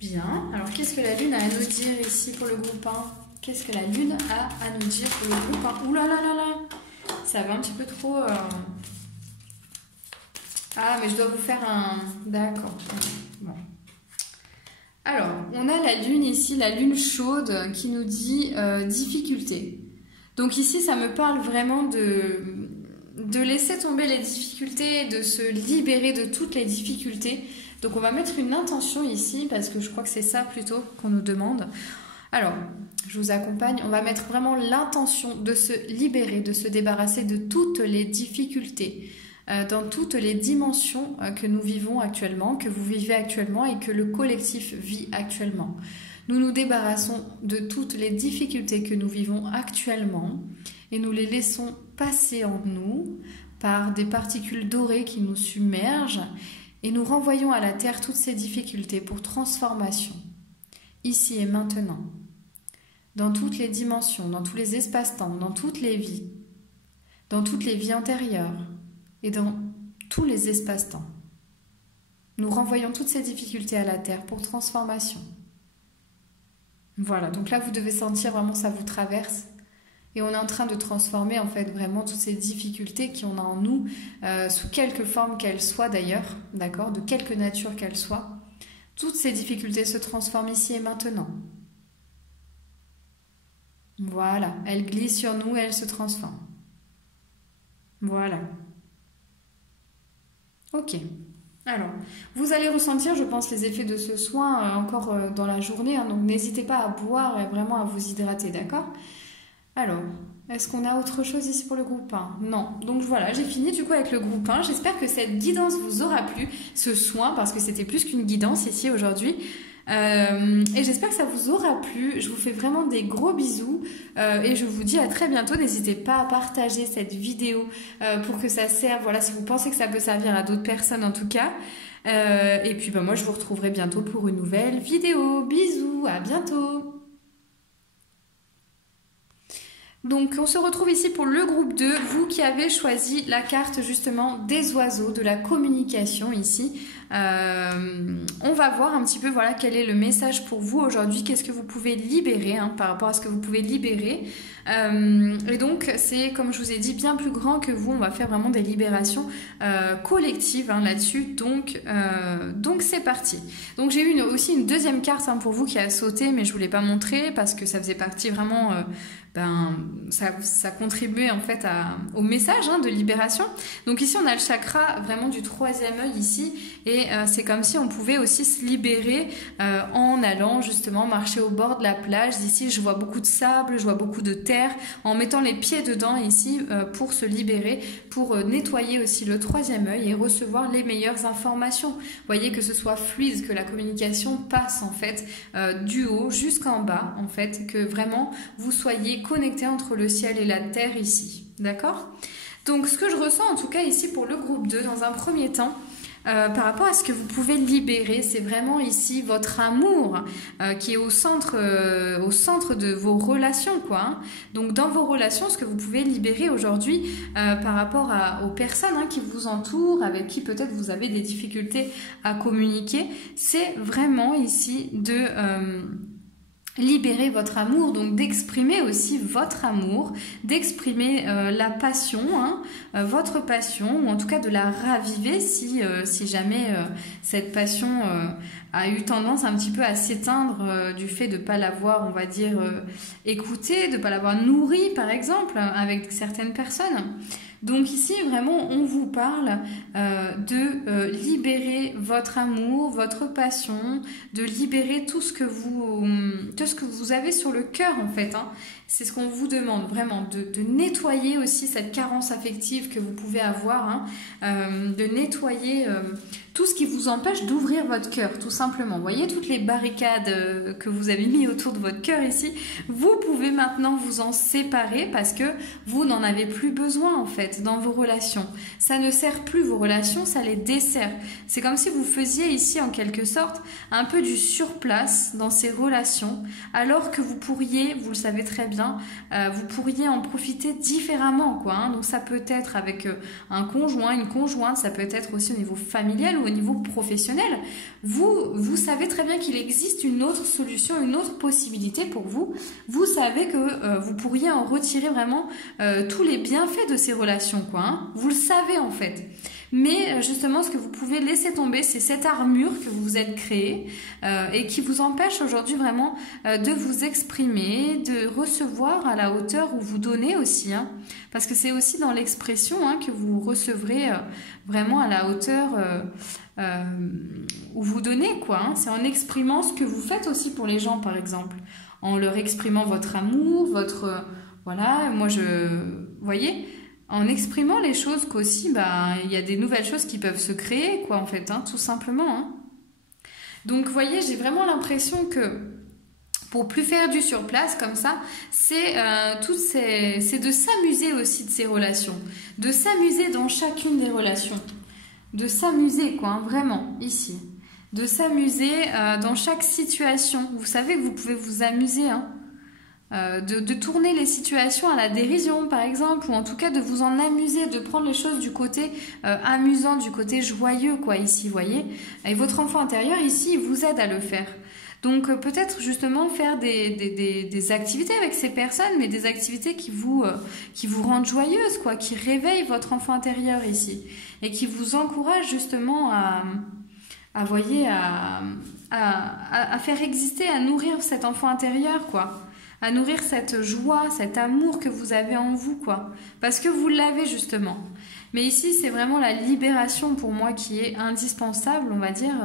Bien. Alors, qu'est-ce que la lune a à nous dire ici pour le groupe 1? Qu'est-ce que la lune a à nous dire pour le groupe 1? Ouh là là là là! Ça va un petit peu trop... Ah, mais je dois vous faire un... D'accord. Bon. Alors, on a la lune ici, la lune chaude, qui nous dit difficulté. Donc ici, ça me parle vraiment de laisser tomber les difficultés, de se libérer de toutes les difficultés. Donc on va mettre une intention ici, parce que je crois que c'est ça plutôt qu'on nous demande. Alors, je vous accompagne. On va mettre vraiment l'intention de se libérer, de se débarrasser de toutes les difficultés, dans toutes les dimensions que nous vivons actuellement, que vous vivez actuellement et que le collectif vit actuellement. Nous nous débarrassons de toutes les difficultés que nous vivons actuellement et nous les laissons passer en nous par des particules dorées qui nous submergent et nous renvoyons à la Terre toutes ces difficultés pour transformation, ici et maintenant, dans toutes les dimensions, dans tous les espaces-temps, dans toutes les vies antérieures, et dans tous les espaces-temps. Nous renvoyons toutes ces difficultés à la Terre pour transformation. Voilà, donc là vous devez sentir vraiment ça vous traverse et on est en train de transformer en fait vraiment toutes ces difficultés qu'on a en nous, sous quelque forme qu'elles soient d'ailleurs, d'accord, de quelque nature qu'elles soient. Toutes ces difficultés se transforment ici et maintenant. Voilà, elles glissent sur nous et elles se transforment. Voilà. Ok. Alors, vous allez ressentir, je pense, les effets de ce soin encore dans la journée, donc n'hésitez pas à boire et vraiment à vous hydrater, d'accord? Alors, est-ce qu'on a autre chose ici pour le groupe 1? Non. Donc voilà, j'ai fini du coup avec le groupe 1. J'espère que cette guidance vous aura plu, ce soin, parce que c'était plus qu'une guidance ici aujourd'hui. Et j'espère que ça vous aura plu. Je vous fais vraiment des gros bisous et je vous dis à très bientôt. N'hésitez pas à partager cette vidéo pour que ça serve, voilà, si vous pensez que ça peut servir à d'autres personnes en tout cas. Et puis moi je vous retrouverai bientôt pour une nouvelle vidéo. Bisous, à bientôt. Donc on se retrouve ici pour le groupe 2, vous qui avez choisi la carte justement des oiseaux, de la communication ici. On va voir un petit peu voilà quel est le message pour vous aujourd'hui, qu'est-ce que vous pouvez libérer par rapport à ce que vous pouvez libérer. Et donc c'est comme je vous ai dit bien plus grand que vous, on va faire vraiment des libérations collectives là-dessus, donc c'est parti. Donc j'ai eu aussi une deuxième carte pour vous qui a sauté mais je ne vous l'ai pas montré parce que ça faisait partie vraiment... ça contribuait en fait au message de libération. Donc ici on a le chakra vraiment du troisième œil ici et c'est comme si on pouvait aussi se libérer en allant justement marcher au bord de la plage. Ici je vois beaucoup de sable, je vois beaucoup de terre, en mettant les pieds dedans ici pour se libérer, pour nettoyer aussi le troisième œil et recevoir les meilleures informations. Vous voyez que ce soit fluide, que la communication passe en fait du haut jusqu'en bas en fait, que vraiment vous soyez connecté entre le ciel et la terre ici, d'accord? Donc ce que je ressens en tout cas ici pour le groupe 2 dans un premier temps, par rapport à ce que vous pouvez libérer. C'est vraiment ici votre amour qui est au centre de vos relations, quoi. Hein. Donc dans vos relations, ce que vous pouvez libérer aujourd'hui par rapport aux personnes qui vous entourent, avec qui peut-être vous avez des difficultés à communiquer, c'est vraiment ici de libérer votre amour, donc d'exprimer aussi votre amour, d'exprimer la passion, votre passion, ou en tout cas de la raviver si jamais cette passion a eu tendance un petit peu à s'éteindre du fait de ne pas l'avoir, on va dire, écoutée, de ne pas l'avoir nourrie par exemple avec certaines personnes. Donc ici, vraiment, on vous parle de libérer votre amour, votre passion, de libérer tout ce que vous avez sur le cœur, en fait. Hein. C'est ce qu'on vous demande, vraiment, de nettoyer aussi cette carence affective que vous pouvez avoir, de nettoyer tout ce qui vous empêche d'ouvrir votre cœur, tout simplement. Vous voyez toutes les barricades que vous avez mis autour de votre cœur ici, vous pouvez maintenant vous en séparer parce que vous n'en avez plus besoin, en fait, dans vos relations. Ça ne sert plus vos relations, ça les dessert. C'est comme si vous faisiez ici, en quelque sorte, un peu du surplace dans ces relations, alors que vous pourriez, vous le savez très bien, vous pourriez en profiter différemment, quoi. Hein. Donc ça peut être avec un conjoint, une conjointe, ça peut être aussi au niveau familial ou au niveau professionnel. Vous savez très bien qu'il existe une autre solution, une autre possibilité pour vous. Vous savez que vous pourriez en retirer vraiment tous les bienfaits de ces relations, quoi. Hein. Vous le savez en fait. Mais justement, ce que vous pouvez laisser tomber, c'est cette armure que vous vous êtes créée et qui vous empêche aujourd'hui vraiment de vous exprimer, de recevoir à la hauteur où vous donnez aussi. Hein, parce que c'est aussi dans l'expression que vous recevrez vraiment à la hauteur où vous donnez, quoi. Hein. C'est en exprimant ce que vous faites aussi pour les gens, par exemple. En leur exprimant votre amour, votre... voilà, moi je... Vous voyez ? En exprimant les choses qu'aussi, il y a des nouvelles choses qui peuvent se créer, quoi, en fait, tout simplement. Hein. Donc, vous voyez, j'ai vraiment l'impression que pour plus faire du surplace comme ça, c'est de s'amuser aussi de ces relations, de s'amuser dans chacune des relations, de s'amuser, quoi, hein, vraiment, ici, de s'amuser dans chaque situation. Vous savez que vous pouvez vous amuser, hein. De tourner les situations à la dérision par exemple, ou en tout cas de vous en amuser, de prendre les choses du côté amusant, du côté joyeux, quoi, ici, vous voyez. Et votre enfant intérieur ici, il vous aide à le faire. Donc peut-être justement faire des activités avec ces personnes, mais des activités qui vous rendent joyeuse, quoi, qui réveillent votre enfant intérieur ici, et qui vous encouragent justement à faire exister, à nourrir cet enfant intérieur, quoi. À nourrir cette joie, cet amour que vous avez en vous, quoi. Parce que vous l'avez, justement. Mais ici, c'est vraiment la libération, pour moi, qui est indispensable, on va dire,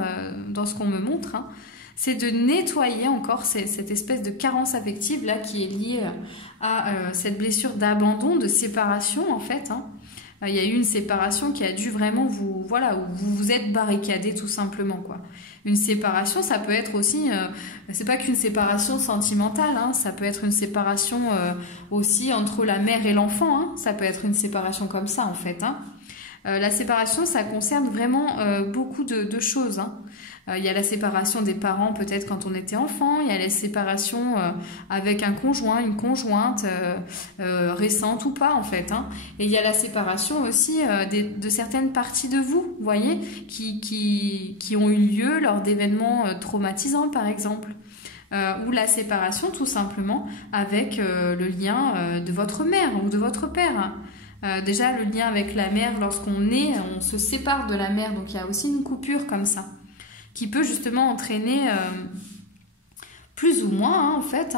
dans ce qu'on me montre. Hein. C'est de nettoyer encore cette espèce de carence affective, là, qui est liée à cette blessure d'abandon, de séparation, en fait. Hein. Il y a eu une séparation qui a dû vraiment où vous vous êtes barricadé, tout simplement, quoi. Une séparation, ça peut être aussi, c'est pas qu'une séparation sentimentale, hein, ça peut être une séparation aussi entre la mère et l'enfant, hein, ça peut être une séparation comme ça en fait. Hein. La séparation, ça concerne vraiment beaucoup de choses. Hein. Il y a la séparation des parents peut-être quand on était enfant, il y a la séparation avec un conjoint, une conjointe récente ou pas en fait. Hein. Et il y a la séparation aussi de certaines parties de vous, vous voyez, qui ont eu lieu lors d'événements traumatisants par exemple. Ou la séparation tout simplement avec le lien de votre mère ou de votre père. Hein. Déjà le lien avec la mère, lorsqu'on est, on se sépare de la mère, donc il y a aussi une coupure comme ça, qui peut justement entraîner plus ou moins en fait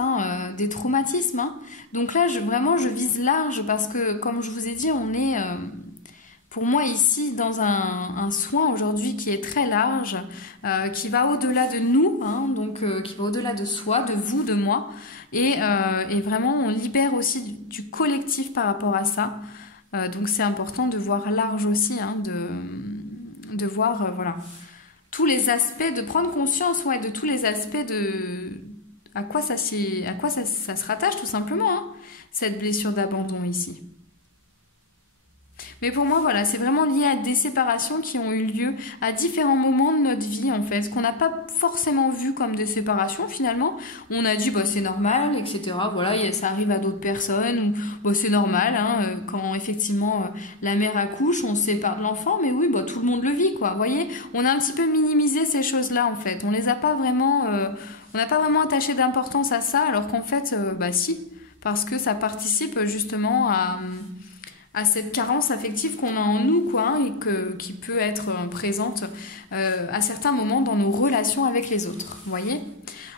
des traumatismes. Hein. Donc là vraiment je vise large parce que comme je vous ai dit, on est pour moi ici dans un soin aujourd'hui qui est très large, qui va au-delà de nous, hein, donc qui va au-delà de soi, de vous, de moi, et vraiment on libère aussi du collectif par rapport à ça. Donc c'est important de voir large aussi, hein, de voir voilà, tous les aspects, de prendre conscience de tous les aspects de à quoi ça se rattache tout simplement, hein, cette blessure d'abandon ici. Mais pour moi, voilà, c'est vraiment lié à des séparations qui ont eu lieu à différents moments de notre vie, en fait, ce qu'on n'a pas forcément vu comme des séparations, finalement. On a dit, bah, c'est normal, etc. Voilà, ça arrive à d'autres personnes, ou bah, c'est normal, hein, quand effectivement la mère accouche, on se sépare de l'enfant, mais oui, bah, tout le monde le vit, quoi. Vous voyez, on a un petit peu minimisé ces choses-là, en fait. On les a pas vraiment, on n'a pas vraiment attaché d'importance à ça, alors qu'en fait, bah, si, parce que ça participe justement à cette carence affective qu'on a en nous, quoi, hein, et qui peut être présente à certains moments dans nos relations avec les autres. Vous voyez ?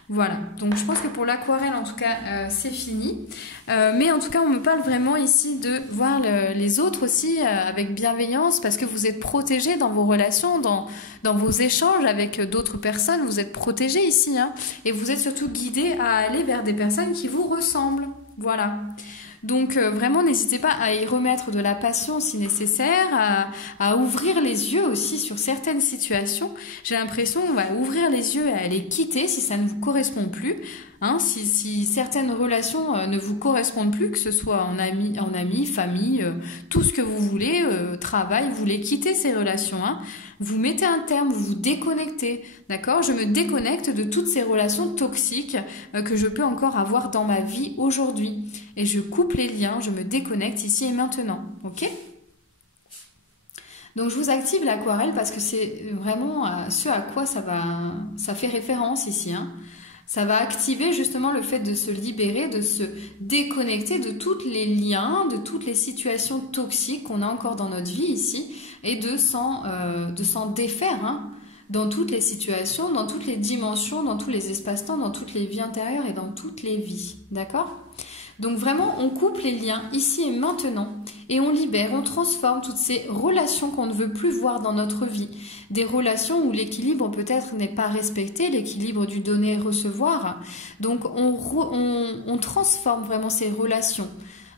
Voilà. Donc je pense que pour l'aquarelle, en tout cas, c'est fini. Mais en tout cas, on me parle vraiment ici de voir les autres aussi avec bienveillance, parce que vous êtes protégés dans vos relations, dans vos échanges avec d'autres personnes. Vous êtes protégés ici, hein, et vous êtes surtout guidés à aller vers des personnes qui vous ressemblent. Voilà. Donc vraiment, n'hésitez pas à y remettre de la passion si nécessaire, à ouvrir les yeux aussi sur certaines situations. J'ai l'impression qu'on va ouvrir les yeux et à les quitter si ça ne vous correspond plus. Hein, si certaines relations ne vous correspondent plus, que ce soit en amis, famille, tout ce que vous voulez, travail, vous voulez quitter ces relations, hein. Vous mettez un terme, vous vous déconnectez, d'accord? Je me déconnecte de toutes ces relations toxiques que je peux encore avoir dans ma vie aujourd'hui. Et je coupe les liens, je me déconnecte ici et maintenant, ok? Donc je vous active l'aquarelle parce que c'est vraiment ce à quoi ça fait référence ici, hein. Ça va activer justement le fait de se libérer, de se déconnecter de tous les liens, de toutes les situations toxiques qu'on a encore dans notre vie ici, et de s'en défaire, hein, dans toutes les situations, dans toutes les dimensions, dans tous les espaces-temps, dans toutes les vies intérieures et dans toutes les vies. D'accord ? Donc vraiment, on coupe les liens ici et maintenant et on libère, on transforme toutes ces relations qu'on ne veut plus voir dans notre vie. Des relations où l'équilibre peut-être n'est pas respecté, l'équilibre du donner et recevoir. Donc on transforme vraiment ces relations,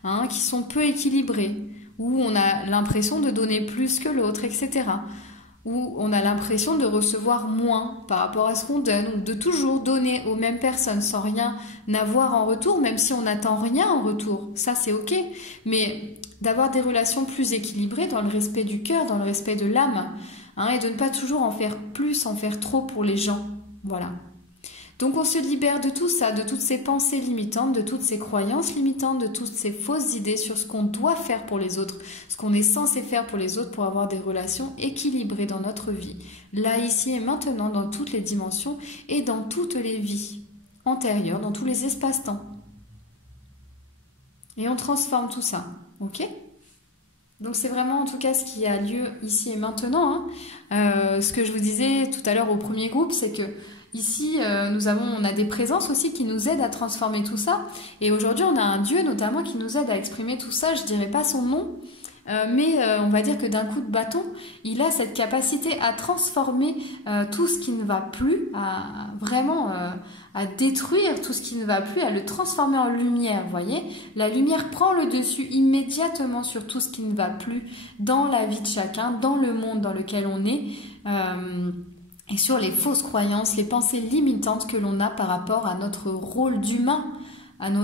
hein, qui sont peu équilibrées, où on a l'impression de donner plus que l'autre, etc. Où on a l'impression de recevoir moins par rapport à ce qu'on donne, ou de toujours donner aux mêmes personnes sans rien avoir en retour, même si on n'attend rien en retour. Ça, c'est ok. Mais d'avoir des relations plus équilibrées dans le respect du cœur, dans le respect de l'âme, hein, et de ne pas toujours en faire plus, en faire trop pour les gens. Voilà. Donc on se libère de tout ça, de toutes ces pensées limitantes, de toutes ces croyances limitantes, de toutes ces fausses idées sur ce qu'on doit faire pour les autres, ce qu'on est censé faire pour les autres pour avoir des relations équilibrées dans notre vie. Là, ici et maintenant, dans toutes les dimensions et dans toutes les vies antérieures, dans tous les espaces-temps. Et on transforme tout ça, ok ? Donc c'est vraiment en tout cas ce qui a lieu ici et maintenant, hein. Ce que je vous disais tout à l'heure au premier groupe, c'est que ici, on a des présences aussi qui nous aident à transformer tout ça. Et aujourd'hui, on a un Dieu notamment qui nous aide à exprimer tout ça. Je ne dirais pas son nom, mais on va dire que d'un coup de bâton, il a cette capacité à transformer tout ce qui ne va plus, à détruire tout ce qui ne va plus, à le transformer en lumière, vous voyez. La lumière prend le dessus immédiatement sur tout ce qui ne va plus dans la vie de chacun, dans le monde dans lequel on est. Et sur les fausses croyances, les pensées limitantes que l'on a par rapport à notre rôle d'humain,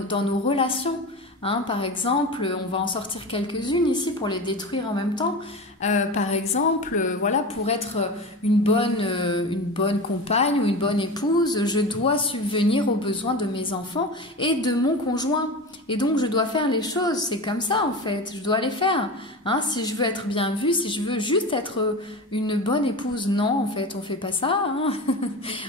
dans nos relations. Hein, par exemple, on va en sortir quelques-unes ici pour les détruire en même temps. Par exemple, voilà, pour être une bonne compagne ou une bonne épouse, je dois subvenir aux besoins de mes enfants et de mon conjoint. Et donc, je dois faire les choses. C'est comme ça, en fait. Je dois les faire. Hein, si je veux être bien vue, si je veux juste être une bonne épouse, non, en fait, on fait pas ça. Hein.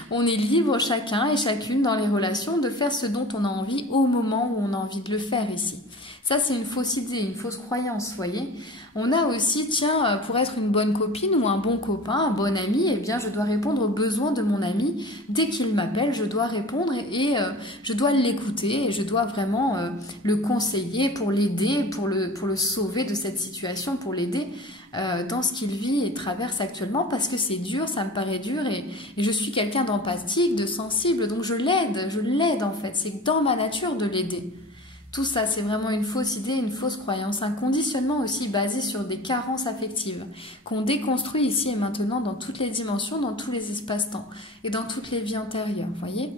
On est libre chacun et chacune dans les relations de faire ce dont on a envie au moment où on a envie de le faire ici. Ça, c'est une fausse idée, une fausse croyance, vous voyez. On a aussi, tiens, pour être une bonne copine ou un bon copain, un bon ami, eh bien, je dois répondre aux besoins de mon ami. Dès qu'il m'appelle, je dois répondre et je dois l'écouter et je dois vraiment le conseiller pour l'aider, pour le sauver de cette situation, pour l'aider dans ce qu'il vit et traverse actuellement parce que c'est dur, ça me paraît dur et je suis quelqu'un d'empathique, de sensible, donc je l'aide en fait. C'est dans ma nature de l'aider. Tout ça, c'est vraiment une fausse idée, une fausse croyance, un conditionnement aussi basé sur des carences affectives qu'on déconstruit ici et maintenant dans toutes les dimensions, dans tous les espaces-temps et dans toutes les vies antérieures, vous voyez ?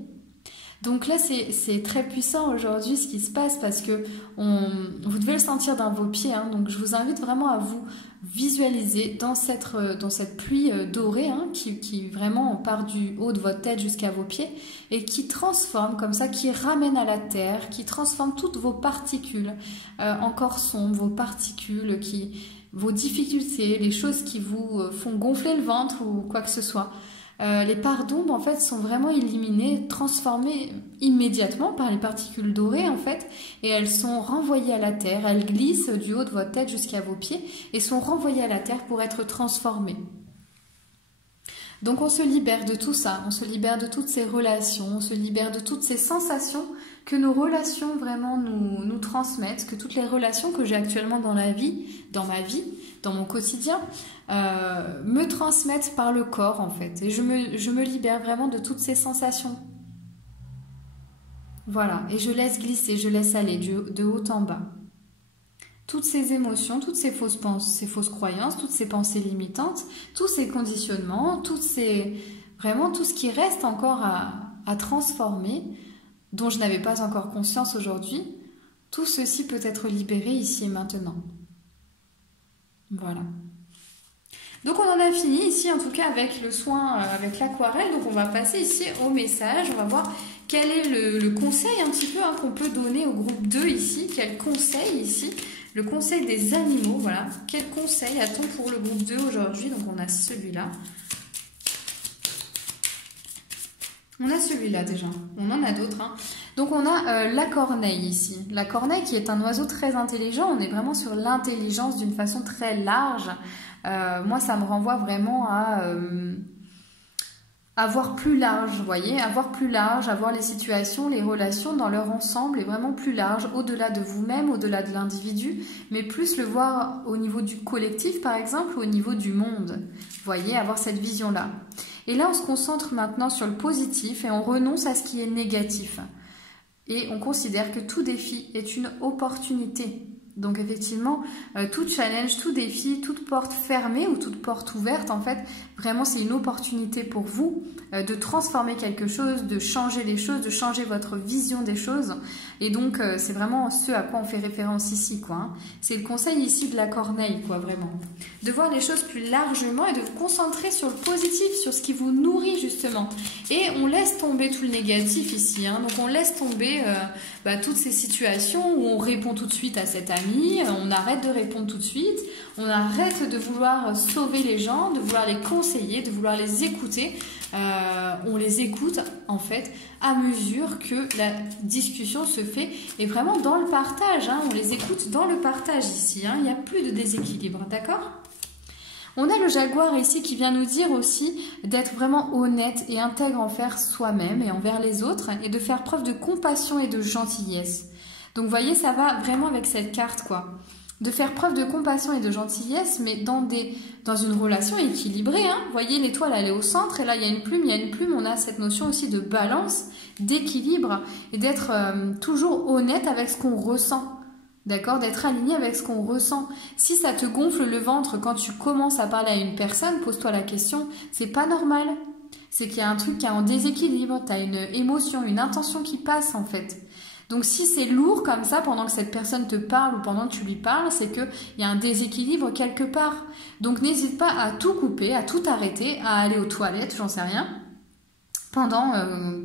Donc là, c'est très puissant aujourd'hui ce qui se passe parce que vous devez le sentir dans vos pieds. Hein. Donc je vous invite vraiment à vous visualiser dans cette pluie dorée hein, qui vraiment part du haut de votre tête jusqu'à vos pieds et qui transforme comme ça, qui ramène à la terre, qui transforme toutes vos particules encore sombres, vos particules, vos difficultés, les choses qui vous font gonfler le ventre ou quoi que ce soit. Les parts d'ombre en fait sont vraiment éliminées, transformées immédiatement par les particules dorées en fait, et elles sont renvoyées à la terre, elles glissent du haut de votre tête jusqu'à vos pieds et sont renvoyées à la terre pour être transformées. Donc on se libère de tout ça, on se libère de toutes ces relations, on se libère de toutes ces sensations que nos relations vraiment nous transmettent, que toutes les relations que j'ai actuellement dans ma vie, dans mon quotidien, me transmettent par le corps en fait. Et je me libère vraiment de toutes ces sensations. Voilà, et je laisse glisser, je laisse aller de haut en bas. Toutes ces émotions, toutes ces fausses croyances, toutes ces pensées limitantes, tous ces conditionnements, vraiment tout ce qui reste encore à transformer, dont je n'avais pas encore conscience aujourd'hui, tout ceci peut être libéré ici et maintenant. Voilà. Donc on en a fini ici en tout cas avec le soin, avec l'aquarelle. Donc on va passer ici au message, on va voir quel est le conseil un petit peu hein, qu'on peut donner au groupe 2 ici, quel conseil ici. Le conseil des animaux, voilà. Quel conseil a-t-on pour le groupe 2 aujourd'hui? Donc on a celui-là. On a celui-là déjà, on en a d'autres. Hein. Donc on a la corneille ici. La corneille qui est un oiseau très intelligent, on est vraiment sur l'intelligence d'une façon très large. Moi ça me renvoie vraiment à voir plus large, vous voyez, à voir plus large, à voir les situations, les relations dans leur ensemble et vraiment plus large, au-delà de vous-même, au-delà de l'individu, mais plus le voir au niveau du collectif par exemple, ou au niveau du monde. Vous voyez, avoir cette vision-là. Et là, on se concentre maintenant sur le positif et on renonce à ce qui est négatif. Et on considère que tout défi est une opportunité. Donc effectivement, tout challenge, tout défi, toute porte fermée ou toute porte ouverte, en fait, vraiment c'est une opportunité pour vous de transformer quelque chose, de changer les choses, de changer votre vision des choses. Et donc c'est vraiment ce à quoi on fait référence ici, quoi. Hein. C'est le conseil ici de la corneille, quoi, vraiment. De voir les choses plus largement et de vous concentrer sur le positif, sur ce qui vous nourrit justement. Et on laisse tomber tout le négatif ici, hein. Donc on laisse tomber toutes ces situations où on répond tout de suite à cet ami, on arrête de répondre tout de suite, on arrête de vouloir sauver les gens, de vouloir les conseiller, de vouloir les écouter. On les écoute en fait à mesure que la discussion se fait et vraiment dans le partage, hein, on les écoute dans le partage ici, hein, il n'y a plus de déséquilibre, d'accord ? On a le jaguar ici qui vient nous dire aussi d'être vraiment honnête et intègre envers soi-même et envers les autres et de faire preuve de compassion et de gentillesse. Donc vous voyez, ça va vraiment avec cette carte, quoi. De faire preuve de compassion et de gentillesse, mais dans une relation équilibrée. Hein. Vous voyez, l'étoile, elle est au centre, et là, il y a une plume, on a cette notion aussi de balance, d'équilibre, et d'être toujours honnête avec ce qu'on ressent. D'accord, d'être aligné avec ce qu'on ressent. Si ça te gonfle le ventre quand tu commences à parler à une personne, pose-toi la question, c'est pas normal. C'est qu'il y a un truc qui est en déséquilibre, tu as une émotion, une intention qui passe en fait. Donc si c'est lourd comme ça pendant que cette personne te parle ou pendant que tu lui parles, c'est qu'il y a un déséquilibre quelque part. Donc n'hésite pas à tout couper, à tout arrêter, à aller aux toilettes, j'en sais rien. Pendant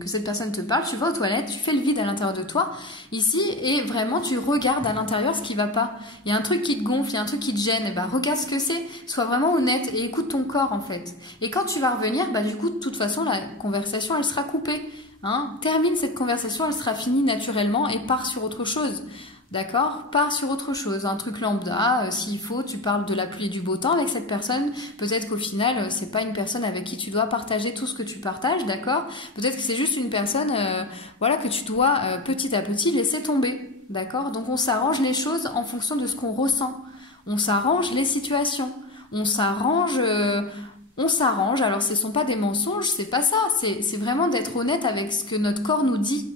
que cette personne te parle, tu vas aux toilettes, tu fais le vide à l'intérieur de toi, ici, et vraiment tu regardes à l'intérieur ce qui va pas. Il y a un truc qui te gonfle, il y a un truc qui te gêne, et bah regarde ce que c'est, sois vraiment honnête et écoute ton corps en fait. Et quand tu vas revenir, bah du coup, de toute façon, la conversation, elle sera coupée. Hein. Termine cette conversation, elle sera finie naturellement et pars sur autre chose. D'accord? Pars sur autre chose, un truc lambda, s'il faut, tu parles de la pluie et du beau temps avec cette personne, peut-être qu'au final, c'est pas une personne avec qui tu dois partager tout ce que tu partages, d'accord? Peut-être que c'est juste une personne, voilà, que tu dois petit à petit laisser tomber, d'accord? Donc on s'arrange les choses en fonction de ce qu'on ressent, on s'arrange les situations, on s'arrange, alors ce ne sont pas des mensonges, c'est pas ça, c'est vraiment d'être honnête avec ce que notre corps nous dit.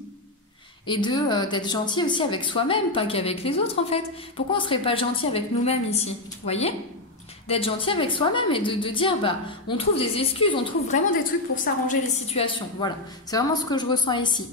Et d'être gentil aussi avec soi-même, pas qu'avec les autres en fait. Pourquoi on ne serait pas gentil avec nous-mêmes ici? Vous voyez? D'être gentil avec soi-même et de dire, bah, on trouve des excuses, on trouve vraiment des trucs pour s'arranger les situations. Voilà, c'est vraiment ce que je ressens ici.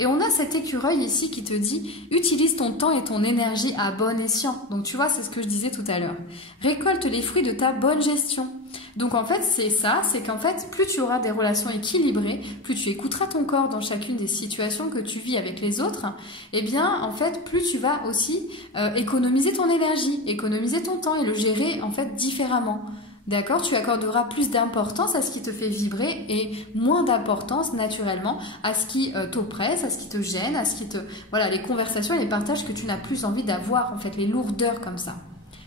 Et on a cet écureuil ici qui te dit « Utilise ton temps et ton énergie à bon escient ». Donc tu vois, c'est ce que je disais tout à l'heure. Récolte les fruits de ta bonne gestion. Donc en fait, c'est ça, c'est qu'en fait, plus tu auras des relations équilibrées, plus tu écouteras ton corps dans chacune des situations que tu vis avec les autres, eh bien, en fait, plus tu vas aussi économiser ton énergie, économiser ton temps et le gérer, en fait, différemment. D'accord? Tu accorderas plus d'importance à ce qui te fait vibrer et moins d'importance naturellement à ce qui t'oppresse, à ce qui te gêne, à ce qui te... Voilà, les conversations et les partages que tu n'as plus envie d'avoir, en fait, les lourdeurs comme ça,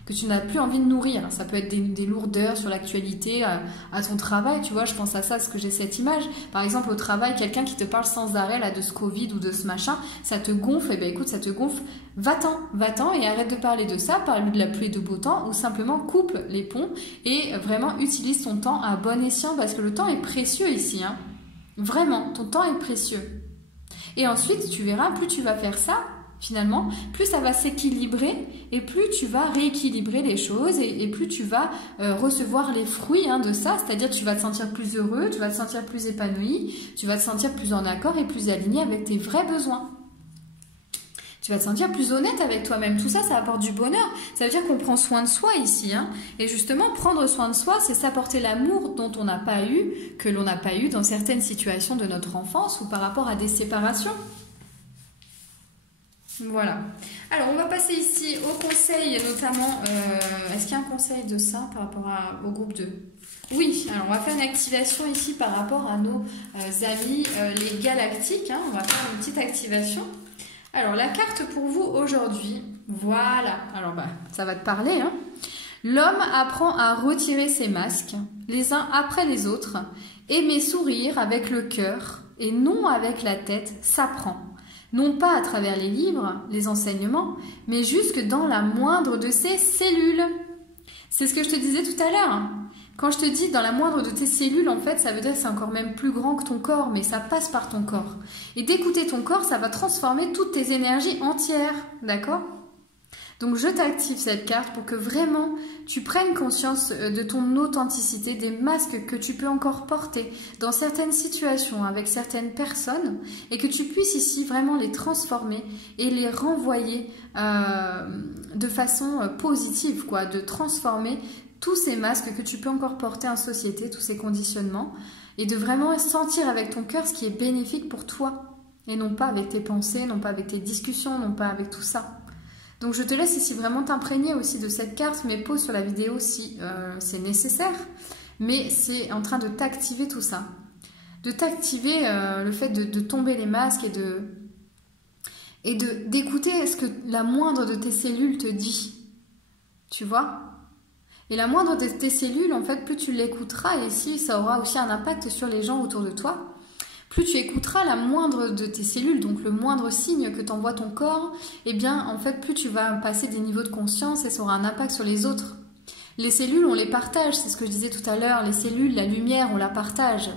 que tu n'as plus envie de nourrir. Ça peut être des lourdeurs sur l'actualité, à ton travail, tu vois, je pense à ça, parce que j'ai cette image. Par exemple, au travail, quelqu'un qui te parle sans arrêt là, de ce Covid ou de ce machin, ça te gonfle, et bien écoute, ça te gonfle, va-t'en et arrête de parler de ça, parle de la pluie et de beau temps, ou simplement coupe les ponts et vraiment utilise ton temps à bon escient, parce que le temps est précieux ici, hein. Vraiment, ton temps est précieux. Et ensuite, tu verras, plus tu vas faire ça, finalement, plus ça va s'équilibrer et plus tu vas rééquilibrer les choses et plus tu vas recevoir les fruits de ça, c'est-à-dire tu vas te sentir plus heureux, tu vas te sentir plus épanoui, tu vas te sentir plus en accord et plus aligné avec tes vrais besoins. Tu vas te sentir plus honnête avec toi-même. Tout ça, ça apporte du bonheur. Ça veut dire qu'on prend soin de soi ici, hein. Et justement, prendre soin de soi, c'est s'apporter l'amour dont on n'a pas eu, que l'on n'a pas eu dans certaines situations de notre enfance ou par rapport à des séparations. Voilà. Alors, on va passer ici au conseil, notamment... Est-ce qu'il y a un conseil de ça par rapport au groupe 2? Oui, alors on va faire une activation ici par rapport à nos amis les galactiques, hein. On va faire une petite activation. Alors, la carte pour vous aujourd'hui, voilà. Alors, ça va te parler, hein. L'homme apprend à retirer ses masques, les uns après les autres. Aimer sourire avec le cœur et non avec la tête s'apprend. Non pas à travers les livres, les enseignements, mais jusque dans la moindre de ses cellules. C'est ce que je te disais tout à l'heure. Quand je te dis dans la moindre de tes cellules, en fait, ça veut dire que c'est encore même plus grand que ton corps, mais ça passe par ton corps. Et d'écouter ton corps, ça va transformer toutes tes énergies entières, d'accord ? Donc je t'active cette carte pour que vraiment tu prennes conscience de ton authenticité, des masques que tu peux encore porter dans certaines situations avec certaines personnes et que tu puisses ici vraiment les transformer et les renvoyer de façon positive, quoi, de transformer tous ces masques que tu peux encore porter en société, tous ces conditionnements et de vraiment sentir avec ton cœur ce qui est bénéfique pour toi et non pas avec tes pensées, non pas avec tes discussions, non pas avec tout ça. Donc je te laisse ici vraiment t'imprégner aussi de cette carte, mais pause sur la vidéo si c'est nécessaire. Mais c'est en train de t'activer tout ça. De t'activer le fait de tomber les masques et d'écouter ce que la moindre de tes cellules te dit. Tu vois ? Et la moindre de tes cellules, en fait, plus tu l'écouteras, et ici ça aura aussi un impact sur les gens autour de toi. Plus tu écouteras la moindre de tes cellules, donc le moindre signe que t'envoie ton corps, eh bien, en fait, plus tu vas passer des niveaux de conscience et ça aura un impact sur les autres. Les cellules, on les partage, c'est ce que je disais tout à l'heure. Les cellules, la lumière, on la partage.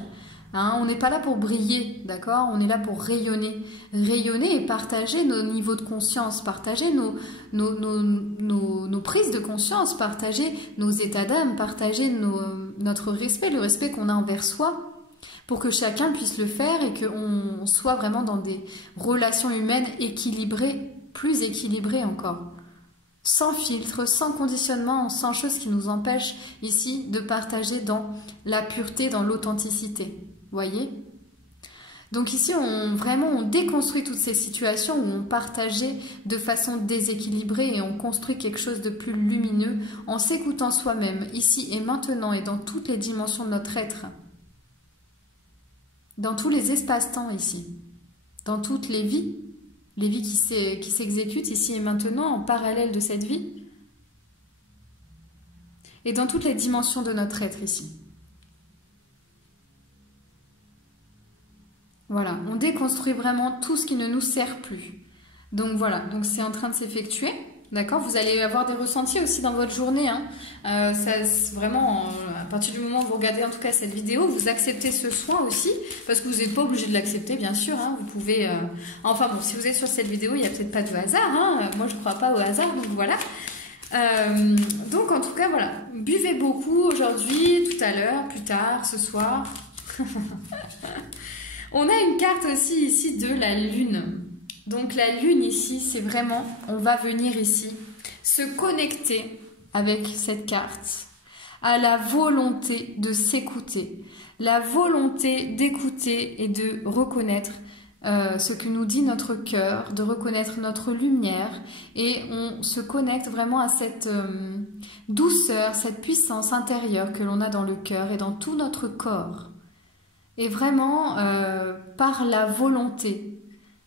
Hein, on n'est pas là pour briller, d'accord? On est là pour rayonner. Rayonner et partager nos niveaux de conscience, partager nos prises de conscience, partager nos états d'âme, partager notre respect, le respect qu'on a envers soi, pour que chacun puisse le faire et qu'on soit vraiment dans des relations humaines équilibrées, plus équilibrées encore. Sans filtre, sans conditionnement, sans choses qui nous empêchent ici de partager dans la pureté, dans l'authenticité. Voyez ? Donc ici, on déconstruit toutes ces situations où on partageait de façon déséquilibrée et on construit quelque chose de plus lumineux en s'écoutant soi-même, ici et maintenant et dans toutes les dimensions de notre être. Dans tous les espaces-temps ici, dans toutes les vies qui s'exécutent ici et maintenant en parallèle de cette vie, et dans toutes les dimensions de notre être ici. Voilà, on déconstruit vraiment tout ce qui ne nous sert plus. Donc voilà, donc c'est en train de s'effectuer. D'accord, vous allez avoir des ressentis aussi dans votre journée. Hein. Vraiment, à partir du moment où vous regardez en tout cas cette vidéo, vous acceptez ce soin aussi, parce que vous n'êtes pas obligé de l'accepter, bien sûr. Hein. Vous pouvez. Enfin bon, si vous êtes sur cette vidéo, il n'y a peut-être pas de hasard. Hein. Moi, je ne crois pas au hasard, donc voilà. Donc en tout cas, voilà. Buvez beaucoup aujourd'hui, tout à l'heure, plus tard, ce soir. On a une carte aussi ici de la lune. Donc la lune ici, c'est vraiment, on va venir ici se connecter avec cette carte à la volonté de s'écouter, la volonté d'écouter et de reconnaître ce que nous dit notre cœur, de reconnaître notre lumière, et on se connecte vraiment à cette douceur, cette puissance intérieure que l'on a dans le cœur et dans tout notre corps. Et vraiment par la volonté,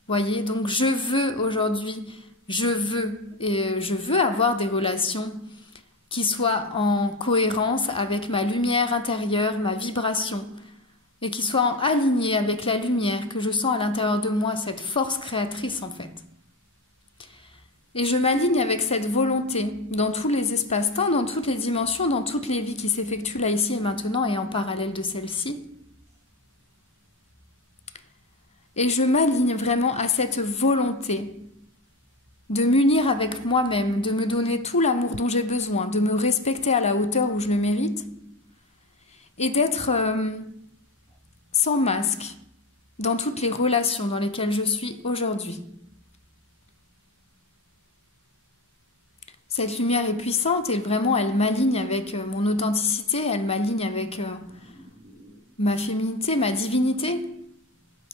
voyez, donc je veux aujourd'hui, je veux avoir des relations qui soient en cohérence avec ma lumière intérieure, ma vibration, et qui soient alignées avec la lumière que je sens à l'intérieur de moi, cette force créatrice en fait. Et je m'aligne avec cette volonté dans tous les espaces-temps, dans toutes les dimensions, dans toutes les vies qui s'effectuent là, ici et maintenant, et en parallèle de celle-ci. Et je m'aligne vraiment à cette volonté de m'unir avec moi-même, de me donner tout l'amour dont j'ai besoin, de me respecter à la hauteur où je le mérite, et d'être sans masque dans toutes les relations dans lesquelles je suis aujourd'hui. Cette lumière est puissante et vraiment elle m'aligne avec mon authenticité, elle m'aligne avec ma féminité, ma divinité.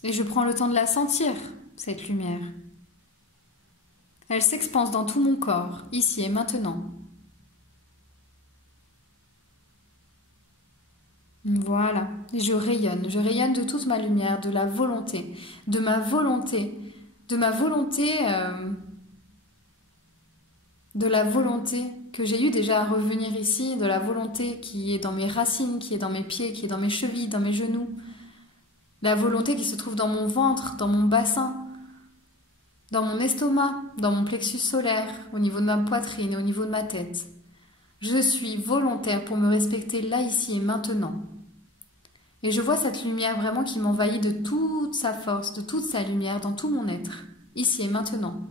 Et je prends le temps de la sentir, cette lumière. Elle s'expanse dans tout mon corps, ici et maintenant. Voilà, je rayonne de toute ma lumière, de la volonté, de ma volonté, de la volonté que j'ai eu déjà à revenir ici, de la volonté qui est dans mes racines, qui est dans mes pieds, qui est dans mes chevilles, dans mes genoux, la volonté qui se trouve dans mon ventre, dans mon bassin, dans mon estomac, dans mon plexus solaire, au niveau de ma poitrine, au niveau de ma tête. Je suis volontaire pour me respecter là, ici et maintenant. Et je vois cette lumière vraiment qui m'envahit de toute sa force, de toute sa lumière dans tout mon être, ici et maintenant.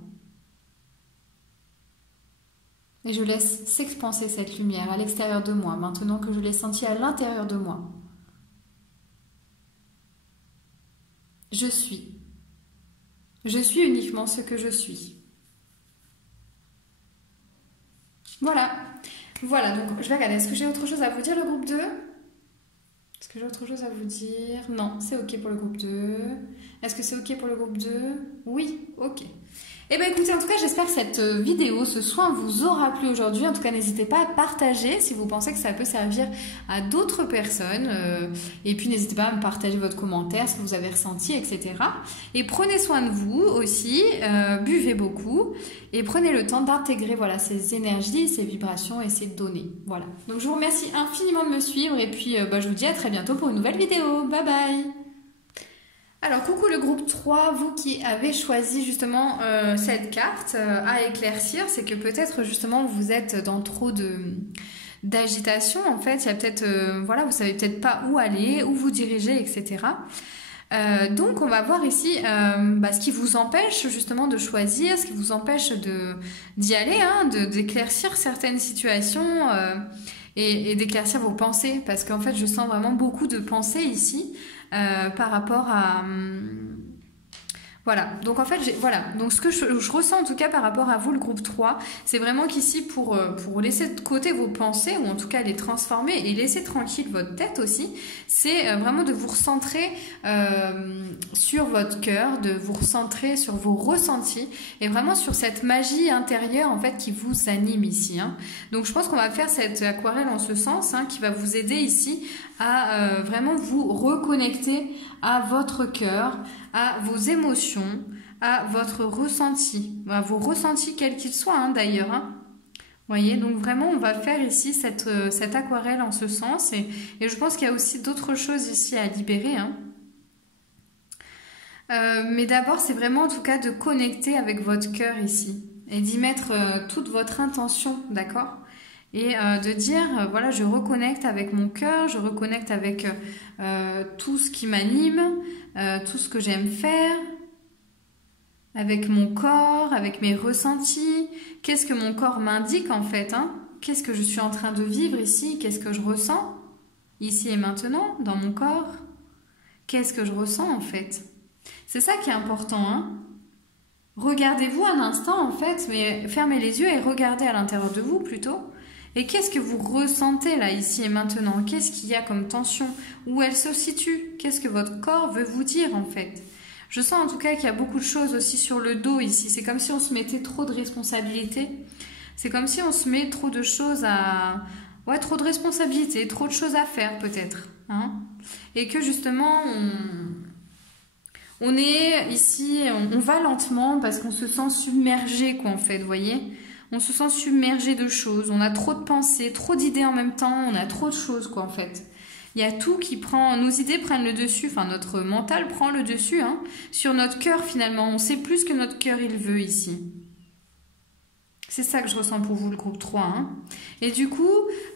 Et je laisse s'expanser cette lumière à l'extérieur de moi, maintenant que je l'ai sentie à l'intérieur de moi. Je suis. Je suis uniquement ce que je suis. Voilà. Voilà, donc je vais regarder. Est-ce que j'ai autre chose à vous dire, le groupe 2 ? Est-ce que j'ai autre chose à vous dire ? Non, c'est ok pour le groupe 2. Est-ce que c'est ok pour le groupe 2 ? Oui, ok. Eh bien écoutez, en tout cas j'espère que cette vidéo, ce soin vous aura plu aujourd'hui. En tout cas n'hésitez pas à partager si vous pensez que ça peut servir à d'autres personnes. Et puis n'hésitez pas à me partager votre commentaire, ce que vous avez ressenti, etc. Et prenez soin de vous aussi, buvez beaucoup et prenez le temps d'intégrer voilà, ces énergies, ces vibrations et ces données. Voilà. Donc je vous remercie infiniment de me suivre et puis je vous dis à très bientôt pour une nouvelle vidéo. Bye bye. Alors coucou le groupe 3, vous qui avez choisi justement cette carte à éclaircir, c'est que peut-être justement vous êtes dans trop d'agitation en fait, il y a peut-être, voilà, vous savez peut-être pas où aller, où vous diriger, etc. Donc on va voir ici ce qui vous empêche justement de choisir, ce qui vous empêche d'y aller, hein, d'éclaircir certaines situations et d'éclaircir vos pensées, parce qu'en fait je sens vraiment beaucoup de pensées ici. Par rapport à... Voilà, donc en fait, voilà, donc ce que je ressens en tout cas par rapport à vous, le groupe 3, c'est vraiment qu'ici pour laisser de côté vos pensées, ou en tout cas les transformer et laisser tranquille votre tête aussi, c'est vraiment de vous recentrer sur votre cœur, de vous recentrer sur vos ressentis, et vraiment sur cette magie intérieure en fait qui vous anime ici. Hein. Donc je pense qu'on va faire cette aquarelle en ce sens, hein, qui va vous aider ici à vraiment vous reconnecter à votre cœur, à vos émotions, à votre ressenti, à vos ressentis quels qu'ils soient hein, d'ailleurs. Hein. Voyez, donc vraiment on va faire ici cette aquarelle en ce sens et je pense qu'il y a aussi d'autres choses ici à libérer. Hein. Mais d'abord c'est vraiment en tout cas de connecter avec votre cœur ici et d'y mettre toute votre intention, d'accord ? Et de dire, voilà, je reconnecte avec mon cœur, je reconnecte avec tout ce qui m'anime, tout ce que j'aime faire, avec mon corps, avec mes ressentis. Qu'est-ce que mon corps m'indique en fait, hein? Qu'est-ce que je suis en train de vivre ici? Qu'est-ce que je ressens ici et maintenant dans mon corps? Qu'est-ce que je ressens en fait? C'est ça qui est important, hein. Regardez-vous un instant en fait, mais fermez les yeux et regardez à l'intérieur de vous plutôt. Et qu'est-ce que vous ressentez là, ici et maintenant? Qu'est-ce qu'il y a comme tension? Où elle se situe? Qu'est-ce que votre corps veut vous dire en fait? Je sens en tout cas qu'il y a beaucoup de choses aussi sur le dos ici. C'est comme si on se mettait trop de responsabilités. C'est comme si on se met trop de choses à... Ouais, trop de responsabilités, trop de choses à faire peut-être. Hein, et que justement, on est ici, on va lentement parce qu'on se sent submergé, quoi, en fait, vous voyez? On se sent submergé de choses, on a trop de pensées, trop d'idées en même temps, on a trop de choses, quoi, en fait. Il y a tout qui prend, nos idées prennent le dessus, enfin notre mental prend le dessus, hein, sur notre cœur finalement. On sait plus ce que notre cœur il veut ici. C'est ça que je ressens pour vous, le groupe 3. Hein. Et du coup,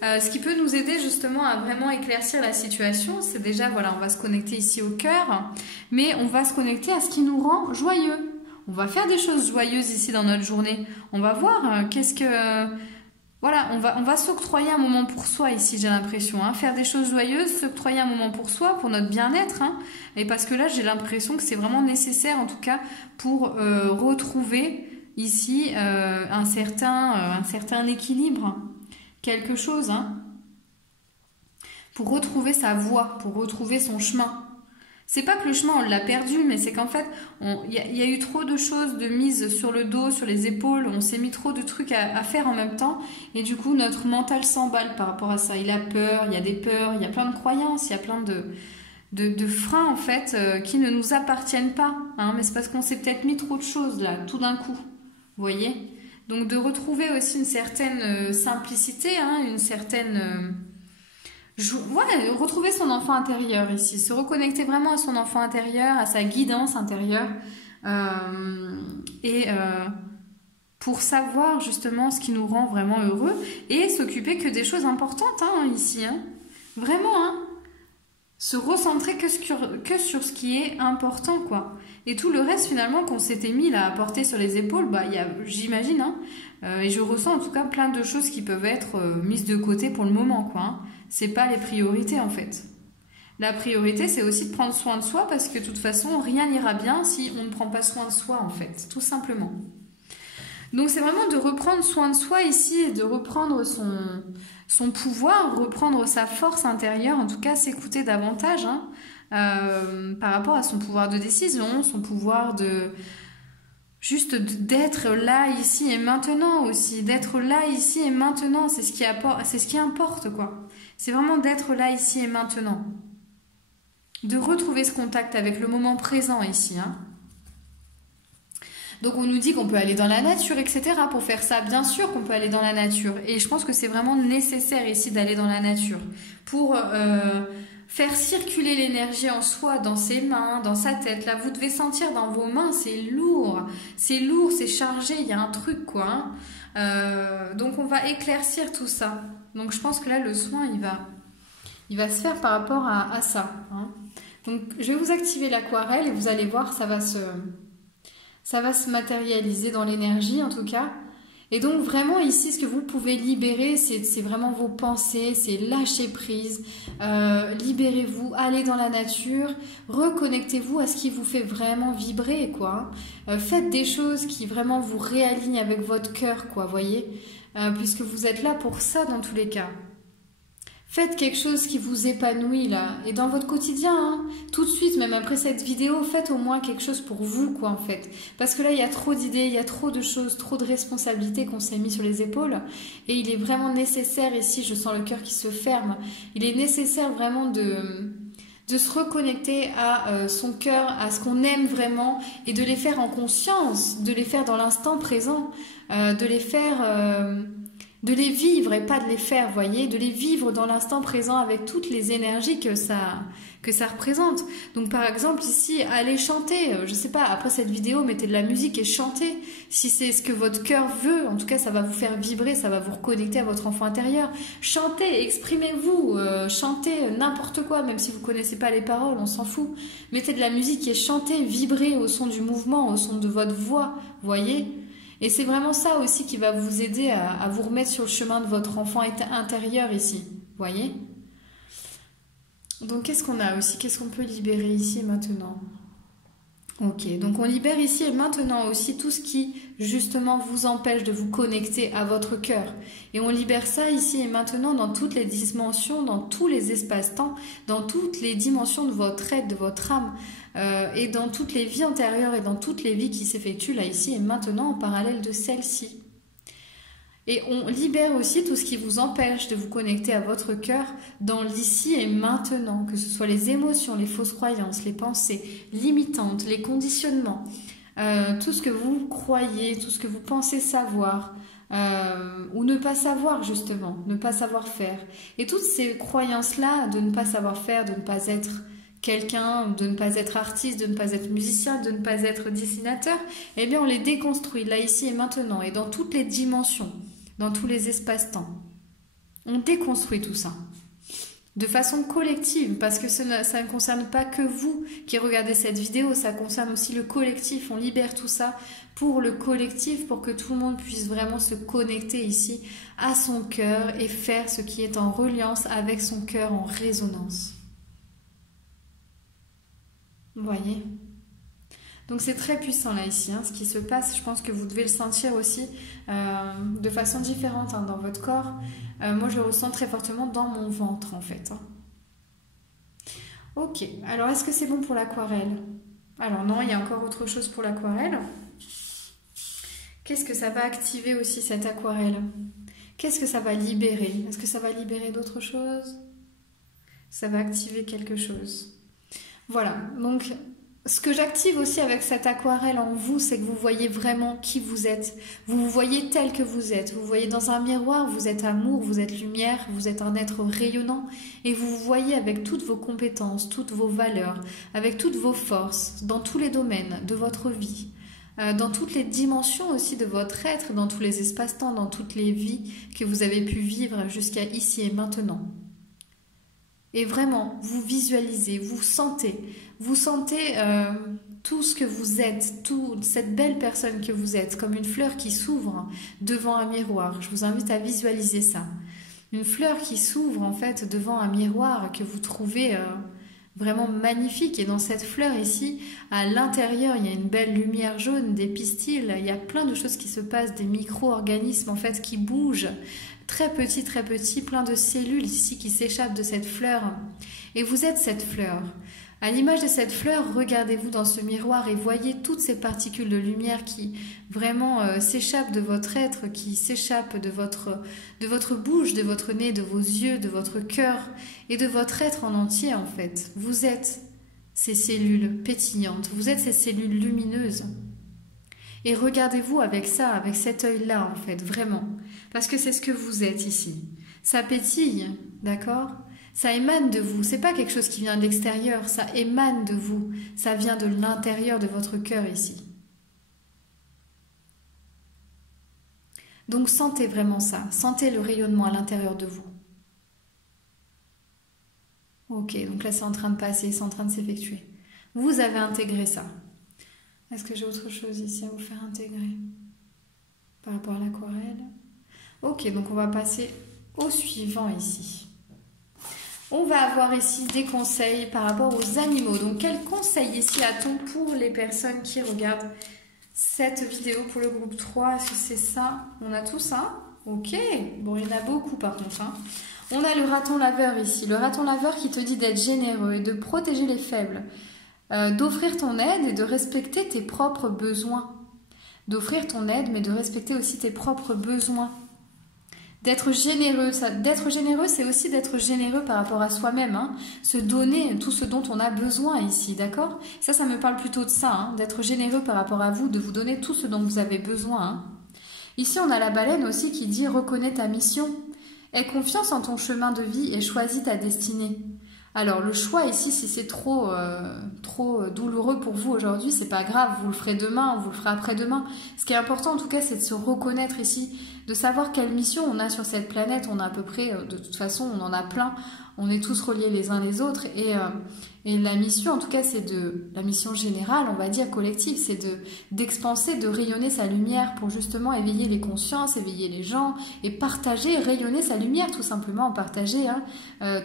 ce qui peut nous aider justement à vraiment éclaircir la situation, c'est déjà, voilà, on va se connecter ici au cœur, mais on va se connecter à ce qui nous rend joyeux. On va faire des choses joyeuses ici dans notre journée. On va voir qu'est-ce que... Voilà, on va s'octroyer un moment pour soi ici, j'ai l'impression. Hein. Faire des choses joyeuses, s'octroyer un moment pour soi, pour notre bien-être. Hein. Et parce que là, j'ai l'impression que c'est vraiment nécessaire, en tout cas, pour retrouver ici un certain équilibre. Quelque chose, hein. Pour retrouver sa voie, pour retrouver son chemin. C'est pas que le chemin, on l'a perdu, mais c'est qu'en fait, il y a eu trop de choses de mise sur le dos, sur les épaules, on s'est mis trop de trucs à faire en même temps, et du coup, notre mental s'emballe par rapport à ça. Il a peur, il y a des peurs, il y a plein de croyances, il y a plein de freins, en fait, qui ne nous appartiennent pas. Hein, mais c'est parce qu'on s'est peut-être mis trop de choses, là, tout d'un coup. Vous voyez? Donc, de retrouver aussi une certaine simplicité, hein, une certaine... Ouais, retrouver son enfant intérieur ici, se reconnecter vraiment à son enfant intérieur, à sa guidance intérieure, pour savoir justement ce qui nous rend vraiment heureux et s'occuper que des choses importantes hein, ici, hein. Vraiment, hein. Se recentrer que sur ce qui est important, quoi. Et tout le reste finalement qu'on s'était mis là à porter sur les épaules, bah j'imagine, hein, et je ressens en tout cas plein de choses qui peuvent être mises de côté pour le moment, quoi. Hein. C'est pas les priorités en fait. La priorité, c'est aussi de prendre soin de soi parce que de toute façon, rien n'ira bien si on ne prend pas soin de soi en fait, tout simplement. Donc c'est vraiment de reprendre soin de soi ici, de reprendre son pouvoir, reprendre sa force intérieure, en tout cas s'écouter davantage hein, par rapport à son pouvoir de décision, son pouvoir de... Juste d'être là, ici et maintenant aussi, d'être là, ici et maintenant, c'est ce qui importe quoi. C'est vraiment d'être là, ici et maintenant. De retrouver ce contact avec le moment présent ici. Hein. Donc on nous dit qu'on peut aller dans la nature, etc. Pour faire ça, bien sûr qu'on peut aller dans la nature. Et je pense que c'est vraiment nécessaire ici d'aller dans la nature. Pour faire circuler l'énergie en soi, dans ses mains, dans sa tête. Là, vous devez sentir dans vos mains, c'est lourd, c'est chargé, il y a un truc quoi. Hein. Donc on va éclaircir tout ça. Donc je pense que là, le soin, il va se faire par rapport à ça. Hein. Donc je vais vous activer l'aquarelle et vous allez voir, ça va se matérialiser dans l'énergie en tout cas. Et donc vraiment ici, ce que vous pouvez libérer, c'est vraiment vos pensées, c'est lâcher prise, libérez-vous, allez dans la nature, reconnectez-vous à ce qui vous fait vraiment vibrer, quoi. Faites des choses qui vraiment vous réalignent avec votre cœur, quoi, voyez, puisque vous êtes là pour ça dans tous les cas. Faites quelque chose qui vous épanouit là, et dans votre quotidien, hein, tout de suite, même après cette vidéo, faites au moins quelque chose pour vous, quoi, en fait. Parce que là, il y a trop d'idées, il y a trop de choses, trop de responsabilités qu'on s'est mis sur les épaules, et il est vraiment nécessaire, ici, je sens le cœur qui se ferme, il est nécessaire vraiment de se reconnecter à son cœur, à ce qu'on aime vraiment, et de les faire en conscience, de les faire dans l'instant présent, de les faire... de les vivre et pas de les faire, voyez, de les vivre dans l'instant présent avec toutes les énergies que ça représente. Donc par exemple ici, allez chanter, je sais pas, après cette vidéo, mettez de la musique et chantez, si c'est ce que votre cœur veut, en tout cas ça va vous faire vibrer, ça va vous reconnecter à votre enfant intérieur. Chantez, exprimez-vous, chantez n'importe quoi, même si vous connaissez pas les paroles, on s'en fout. Mettez de la musique et chantez, vibrez au son du mouvement, au son de votre voix, voyez. Et c'est vraiment ça aussi qui va vous aider à vous remettre sur le chemin de votre enfant intérieur ici, voyez. Donc qu'est-ce qu'on a aussi? Qu'est-ce qu'on peut libérer ici et maintenant? Ok, donc on libère ici et maintenant aussi tout ce qui justement vous empêche de vous connecter à votre cœur. Et on libère ça ici et maintenant dans toutes les dimensions, dans tous les espaces-temps, dans toutes les dimensions de votre être, de votre âme, et dans toutes les vies antérieures et dans toutes les vies qui s'effectuent là ici et maintenant en parallèle de celle-ci. Et on libère aussi tout ce qui vous empêche de vous connecter à votre cœur dans l'ici et maintenant, que ce soit les émotions, les fausses croyances, les pensées limitantes, les conditionnements, tout ce que vous croyez, tout ce que vous pensez savoir, ou ne pas savoir justement, ne pas savoir faire. Et toutes ces croyances-là de ne pas savoir faire, de ne pas être quelqu'un, de ne pas être artiste, de ne pas être musicien, de ne pas être dessinateur, eh bien on les déconstruit là, ici et maintenant, et dans toutes les dimensions, dans tous les espaces-temps. On déconstruit tout ça de façon collective, parce que ça ne concerne pas que vous qui regardez cette vidéo, ça concerne aussi le collectif. On libère tout ça pour le collectif, pour que tout le monde puisse vraiment se connecter ici à son cœur et faire ce qui est en reliance avec son cœur, en résonance. Vous voyez ? Donc c'est très puissant là ici, hein, ce qui se passe. Je pense que vous devez le sentir aussi de façon différente dans votre corps. Moi je le ressens très fortement dans mon ventre en fait. Ok, alors est-ce que c'est bon pour l'aquarelle? Alors non, il y a encore autre chose pour l'aquarelle. Qu'est-ce que ça va activer aussi cette aquarelle? Qu'est-ce que ça va libérer? Est-ce que ça va libérer d'autres choses? Ça va activer quelque chose. Voilà, donc ce que j'active aussi avec cette aquarelle en vous, c'est que vous voyez vraiment qui vous êtes. Vous vous voyez tel que vous êtes. Vous voyez dans un miroir, vous êtes amour, vous êtes lumière, vous êtes un être rayonnant. Et vous vous voyez avec toutes vos compétences, toutes vos valeurs, avec toutes vos forces, dans tous les domaines de votre vie. Dans toutes les dimensions aussi de votre être, dans tous les espaces-temps, dans toutes les vies que vous avez pu vivre jusqu'à ici et maintenant. Et vraiment, vous visualisez, vous sentez tout ce que vous êtes, toute cette belle personne que vous êtes, comme une fleur qui s'ouvre devant un miroir. Je vous invite à visualiser ça. Une fleur qui s'ouvre en fait devant un miroir que vous trouvez vraiment magnifique. Et dans cette fleur ici, à l'intérieur, il y a une belle lumière jaune, des pistils, il y a plein de choses qui se passent, des micro-organismes en fait qui bougent. Très petit, plein de cellules ici qui s'échappent de cette fleur. Et vous êtes cette fleur. À l'image de cette fleur, regardez-vous dans ce miroir et voyez toutes ces particules de lumière qui vraiment s'échappent de votre être, qui s'échappent de votre bouche, de votre nez, de vos yeux, de votre cœur et de votre être en entier en fait. Vous êtes ces cellules pétillantes, vous êtes ces cellules lumineuses. Et regardez-vous avec ça, avec cet œil-là en fait, vraiment. Parce que c'est ce que vous êtes ici. Ça pétille, d'accord ? Ça émane de vous. C'est pas quelque chose qui vient de l'extérieur, ça émane de vous. Ça vient de l'intérieur de votre cœur ici. Donc sentez vraiment ça. Sentez le rayonnement à l'intérieur de vous. Ok, donc là c'est en train de passer, c'est en train de s'effectuer. Vous avez intégré ça. Est-ce que j'ai autre chose ici à vous faire intégrer par rapport à l'aquarelle? Ok, donc on va passer au suivant ici. On va avoir ici des conseils par rapport aux animaux. Donc quels conseils ici a-t-on pour les personnes qui regardent cette vidéo pour le groupe 3? Est-ce que c'est ça? On a tout ça? Ok, bon il y en a beaucoup par contre. On a le raton laveur ici. Le raton laveur qui te dit d'être généreux et de protéger les faibles. D'offrir ton aide et de respecter tes propres besoins. D'offrir ton aide, mais de respecter aussi tes propres besoins. D'être généreux, c'est aussi d'être généreux par rapport à soi-même, hein. Se donner tout ce dont on a besoin ici, d'accord? Ça me parle plutôt de ça, hein, d'être généreux par rapport à vous, de vous donner tout ce dont vous avez besoin. Hein. Ici, on a la baleine aussi qui dit « Reconnais ta mission, aie confiance en ton chemin de vie et choisis ta destinée ». Alors le choix ici, si c'est trop douloureux pour vous aujourd'hui, c'est pas grave, vous le ferez demain, vous le ferez après-demain. Ce qui est important en tout cas, c'est de se reconnaître ici, de savoir quelle mission on a sur cette planète. On a à peu près, de toute façon, on en a plein. on est tous reliés les uns les autres et la mission, en tout cas, la mission générale, on va dire collective, c'est d'expanser, de rayonner sa lumière pour justement éveiller les consciences, éveiller les gens et partager, rayonner sa lumière, tout simplement, partager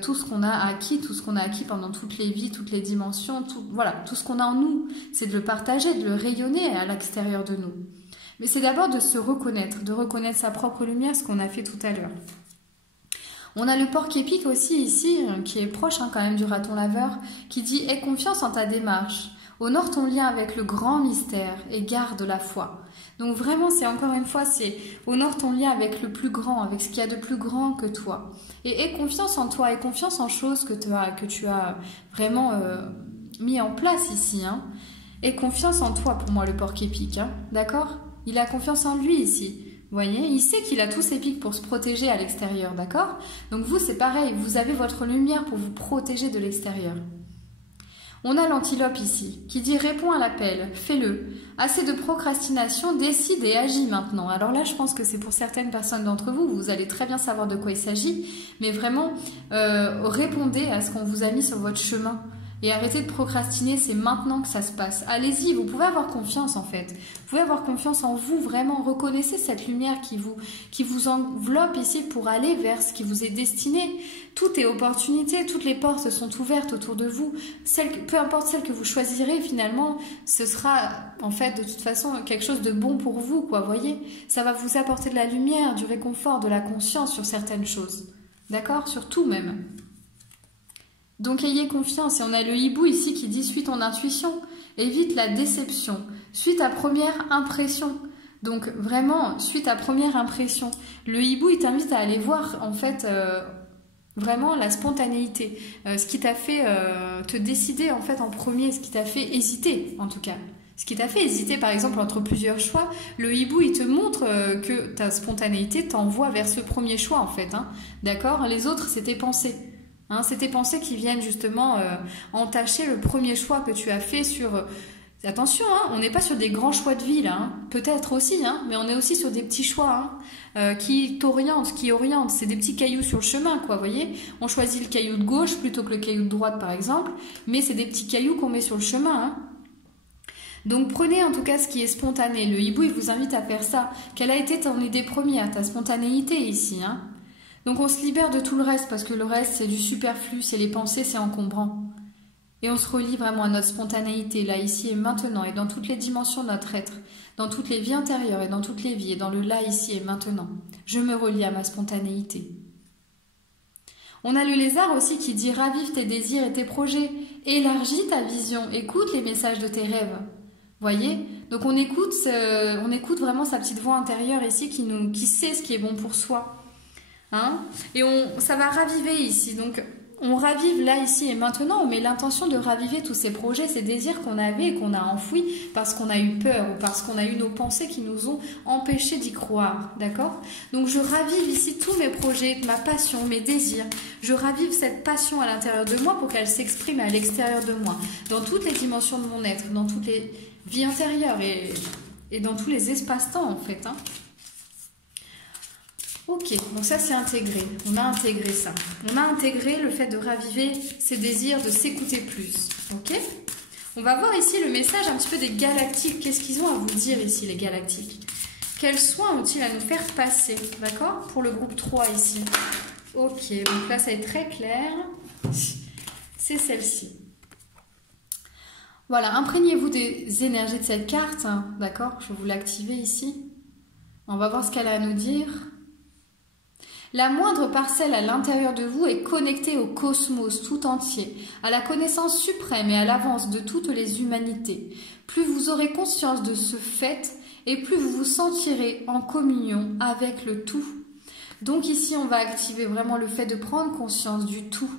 tout ce qu'on a acquis, pendant toutes les vies, toutes les dimensions, voilà, tout ce qu'on a en nous, c'est de le partager, de le rayonner à l'extérieur de nous. Mais c'est d'abord de se reconnaître, de reconnaître sa propre lumière, ce qu'on a fait tout à l'heure. On a le porc-épic aussi ici, qui est proche quand même du raton laveur, qui dit « Aie confiance en ta démarche, honore ton lien avec le grand mystère et garde la foi ». Donc vraiment, c'est encore une fois, c'est honore ton lien avec le plus grand, avec ce qu'il y a de plus grand que toi. Et aie confiance en toi, aie confiance en choses que tu as vraiment mis en place ici. Aie confiance en toi, pour moi, le porc-épic, d'accord ? Il a confiance en lui ici. Vous voyez, il sait qu'il a tous ses pics pour se protéger à l'extérieur, d'accord? Donc vous, c'est pareil, vous avez votre lumière pour vous protéger de l'extérieur. On a l'antilope ici, qui dit « Réponds à l'appel, fais-le. Assez de procrastination, décide et agis maintenant. » Alors là, je pense que c'est pour certaines personnes d'entre vous, vous allez très bien savoir de quoi il s'agit, mais vraiment, répondez à ce qu'on vous a mis sur votre chemin. Et arrêtez de procrastiner, c'est maintenant que ça se passe. Allez-y, vous pouvez avoir confiance en fait. Vous pouvez avoir confiance en vous, vraiment. Reconnaissez cette lumière qui vous enveloppe ici pour aller vers ce qui vous est destiné. Tout est opportunité, toutes les portes sont ouvertes autour de vous. Peu importe celle que vous choisirez, finalement, ce sera en fait de toute façon quelque chose de bon pour vous, quoi, voyez. Ça va vous apporter de la lumière, du réconfort, de la conscience sur certaines choses. D'accord? Sur tout même. Donc ayez confiance. Et on a le hibou ici qui dit « Suis ton intuition, évite la déception, suis ta première impression ». Donc vraiment, suis ta première impression. Le hibou, il t'invite à aller voir en fait vraiment la spontanéité, ce qui t'a fait te décider en fait en premier, ce qui t'a fait hésiter en tout cas. Ce qui t'a fait hésiter par exemple entre plusieurs choix, le hibou il te montre que ta spontanéité t'envoie vers ce premier choix en fait. D'accord? Les autres c'est tes pensées. C'est tes pensées qui viennent justement entacher le premier choix que tu as fait sur... Attention, on n'est pas sur des grands choix de vie là, peut-être aussi, mais on est aussi sur des petits choix qui t'orientent, qui orientent. C'est des petits cailloux sur le chemin, quoi, voyez. On choisit le caillou de gauche plutôt que le caillou de droite, par exemple, mais c'est des petits cailloux qu'on met sur le chemin. Donc prenez en tout cas ce qui est spontané. Le hibou, il vous invite à faire ça. Quelle a été ton idée première, ta spontanéité ici, Donc on se libère de tout le reste parce que le reste c'est du superflu, c'est les pensées, c'est encombrant. Et on se relie vraiment à notre spontanéité, là, ici et maintenant, et dans toutes les dimensions de notre être, dans toutes les vies intérieures et dans toutes les vies, et dans le là, ici et maintenant. Je me relie à ma spontanéité. On a le lézard aussi qui dit « Ravive tes désirs et tes projets, élargis ta vision, écoute les messages de tes rêves. » Voyez? Donc on écoute vraiment sa petite voix intérieure ici qui sait ce qui est bon pour soi. Et ça va raviver ici, donc on ravive là, ici et maintenant, on met l'intention de raviver tous ces projets, ces désirs qu'on avait et qu'on a enfouis parce qu'on a eu peur ou parce qu'on a eu nos pensées qui nous ont empêchés d'y croire, d'accord? Donc je ravive ici tous mes projets, ma passion, mes désirs, je ravive cette passion à l'intérieur de moi pour qu'elle s'exprime à l'extérieur de moi, dans toutes les dimensions de mon être, dans toutes les vies intérieures et dans tous les espaces-temps en fait, Ok, donc ça c'est intégré, on a intégré ça. On a intégré le fait de raviver ses désirs, de s'écouter plus, ok? On va voir ici le message un petit peu des galactiques. Qu'est-ce qu'ils ont à vous dire ici, les galactiques? Quels soins ont-ils à nous faire passer, d'accord? Pour le groupe 3 ici. Ok, donc là ça est très clair. C'est celle-ci. Voilà, imprégnez-vous des énergies de cette carte, d'accord? Je vais vous l'activer ici. On va voir ce qu'elle a à nous dire. La moindre parcelle à l'intérieur de vous est connectée au cosmos tout entier, à la connaissance suprême et à l'avance de toutes les humanités. Plus vous aurez conscience de ce fait, et plus vous vous sentirez en communion avec le tout. Donc ici, on va activer vraiment le fait de prendre conscience du tout,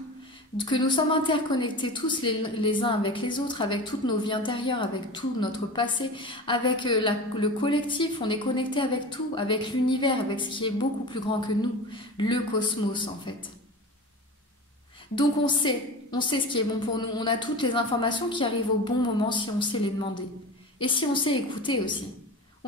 que nous sommes interconnectés tous les uns avec les autres, avec toutes nos vies intérieures, avec tout notre passé, avec le collectif, on est connecté avec tout, avec l'univers, avec ce qui est beaucoup plus grand que nous, le cosmos en fait. Donc on sait ce qui est bon pour nous, on a toutes les informations qui arrivent au bon moment si on sait les demander. Et si on sait écouter aussi.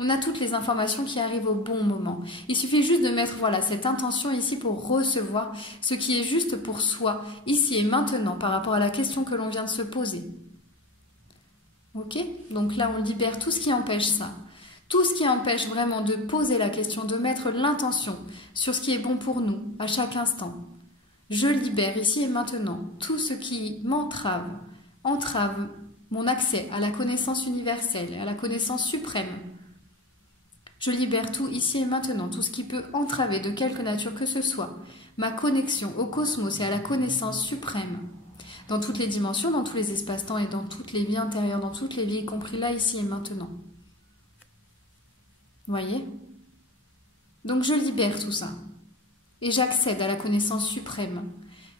On a toutes les informations qui arrivent au bon moment. Il suffit juste de mettre voilà, cette intention ici pour recevoir ce qui est juste pour soi, ici et maintenant, par rapport à la question que l'on vient de se poser. Ok? Donc là, on libère tout ce qui empêche ça. Tout ce qui empêche vraiment de poser la question, de mettre l'intention sur ce qui est bon pour nous, à chaque instant. Je libère ici et maintenant tout ce qui m'entrave, entrave mon accès à la connaissance universelle, à la connaissance suprême. Je libère tout ici et maintenant, tout ce qui peut entraver de quelque nature que ce soit, ma connexion au cosmos et à la connaissance suprême, dans toutes les dimensions, dans tous les espaces-temps et dans toutes les vies intérieures, dans toutes les vies, y compris là, ici et maintenant. Voyez? Donc je libère tout ça. Et j'accède à la connaissance suprême.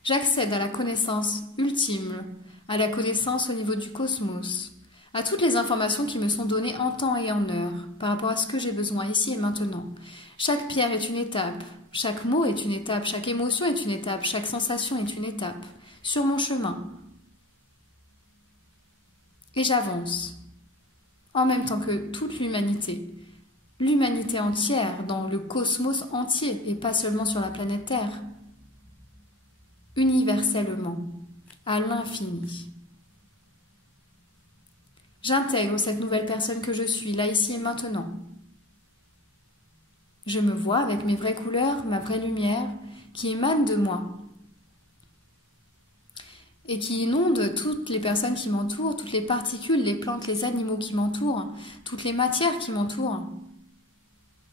J'accède à la connaissance ultime, à la connaissance au niveau du cosmos, à toutes les informations qui me sont données en temps et en heure, par rapport à ce que j'ai besoin ici et maintenant. Chaque pierre est une étape, chaque mot est une étape, chaque émotion est une étape, chaque sensation est une étape, sur mon chemin. Et j'avance, en même temps que toute l'humanité entière, dans le cosmos entier, et pas seulement sur la planète Terre, universellement, à l'infini. J'intègre cette nouvelle personne que je suis, là, ici et maintenant. Je me vois avec mes vraies couleurs, ma vraie lumière, qui émane de moi et qui inonde toutes les personnes qui m'entourent, toutes les particules, les plantes, les animaux qui m'entourent, toutes les matières qui m'entourent,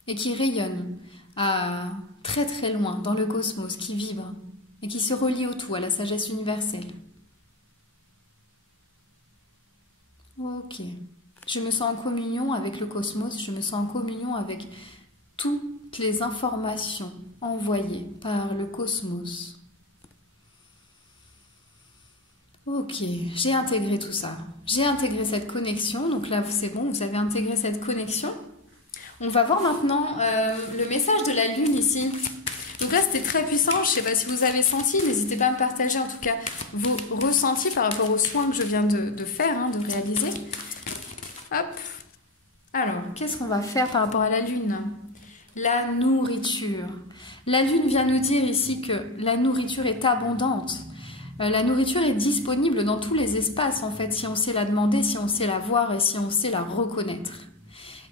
et qui rayonnent à très très loin dans le cosmos, qui vibre et qui se relie au tout, à la sagesse universelle. Ok. Je me sens en communion avec le cosmos, je me sens en communion avec toutes les informations envoyées par le cosmos. Ok, j'ai intégré tout ça. J'ai intégré cette connexion, donc là c'est bon, vous avez intégré cette connexion. On va voir maintenant le message de la lune ici. Donc là c'était très puissant, je ne sais pas si vous avez senti, n'hésitez pas à me partager en tout cas vos ressentis par rapport aux soins que je viens de faire, de réaliser. Hop. Alors, qu'est-ce qu'on va faire par rapport à la lune? La nourriture. La lune vient nous dire ici que la nourriture est abondante. La nourriture est disponible dans tous les espaces en fait, si on sait la demander, si on sait la voir et si on sait la reconnaître.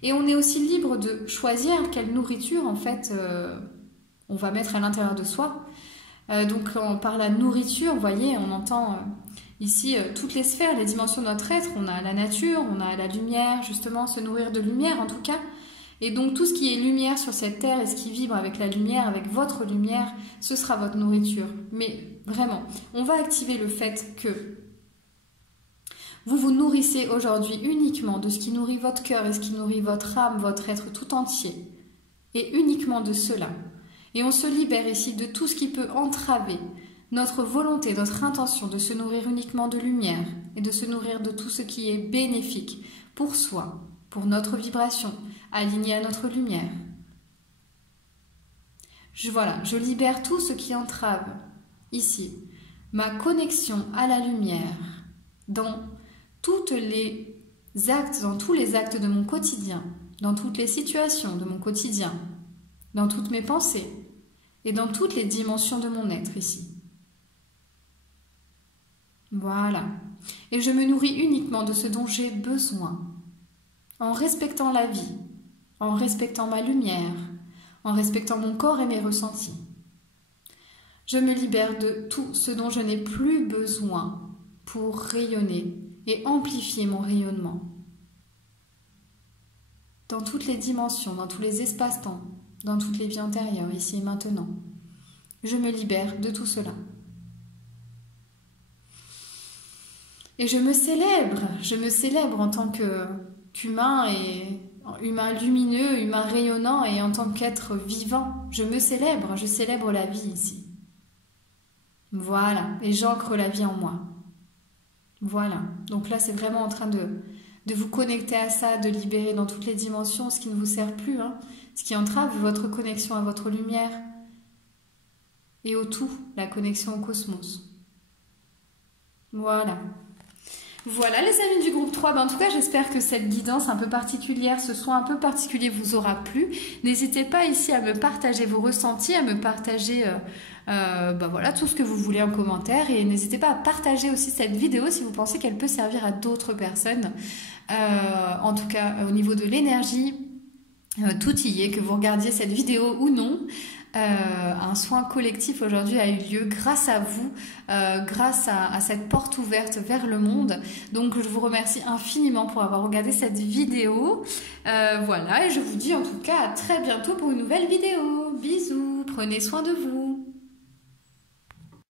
Et on est aussi libre de choisir quelle nourriture en fait on va mettre à l'intérieur de soi. Donc par la nourriture, vous voyez, on entend ici toutes les sphères, les dimensions de notre être. On a la nature, on a la lumière, justement se nourrir de lumière en tout cas. Et donc tout ce qui est lumière sur cette terre et ce qui vibre avec la lumière, avec votre lumière, ce sera votre nourriture. Mais vraiment, on va activer le fait que vous vous nourrissez aujourd'hui uniquement de ce qui nourrit votre cœur et ce qui nourrit votre âme, votre être tout entier. Et uniquement de cela. Et on se libère ici de tout ce qui peut entraver notre volonté, notre intention de se nourrir uniquement de lumière et de se nourrir de tout ce qui est bénéfique pour soi, pour notre vibration, alignée à notre lumière. Je libère tout ce qui entrave ici ma connexion à la lumière dans tous les actes de mon quotidien, dans toutes les situations de mon quotidien, dans toutes mes pensées et dans toutes les dimensions de mon être ici. Voilà. Et je me nourris uniquement de ce dont j'ai besoin, en respectant la vie, en respectant ma lumière, en respectant mon corps et mes ressentis. Je me libère de tout ce dont je n'ai plus besoin pour rayonner et amplifier mon rayonnement. Dans toutes les dimensions, dans tous les espaces-temps, dans toutes les vies antérieures, ici et maintenant. Je me libère de tout cela. Et je me célèbre en tant qu'humain et humain lumineux, humain rayonnant et en tant qu'être vivant. Je me célèbre, je célèbre la vie ici. Voilà, et j'ancre la vie en moi. Voilà, donc là c'est vraiment en train de vous connecter à ça, de libérer dans toutes les dimensions ce qui ne vous sert plus, ce qui entrave votre connexion à votre lumière et au tout, la connexion au cosmos. Voilà. Voilà les amis du groupe 3, en tout cas j'espère que cette guidance un peu particulière, ce soin un peu particulier vous aura plu. N'hésitez pas ici à me partager vos ressentis, à me partager voilà, tout ce que vous voulez en commentaire, et n'hésitez pas à partager aussi cette vidéo si vous pensez qu'elle peut servir à d'autres personnes. En tout cas au niveau de l'énergie, tout y est, que vous regardiez cette vidéo ou non. Un soin collectif aujourd'hui a eu lieu grâce à vous, grâce à cette porte ouverte vers le monde. Donc je vous remercie infiniment pour avoir regardé cette vidéo. Voilà, et je vous dis en tout cas à très bientôt pour une nouvelle vidéo. Bisous, prenez soin de vous.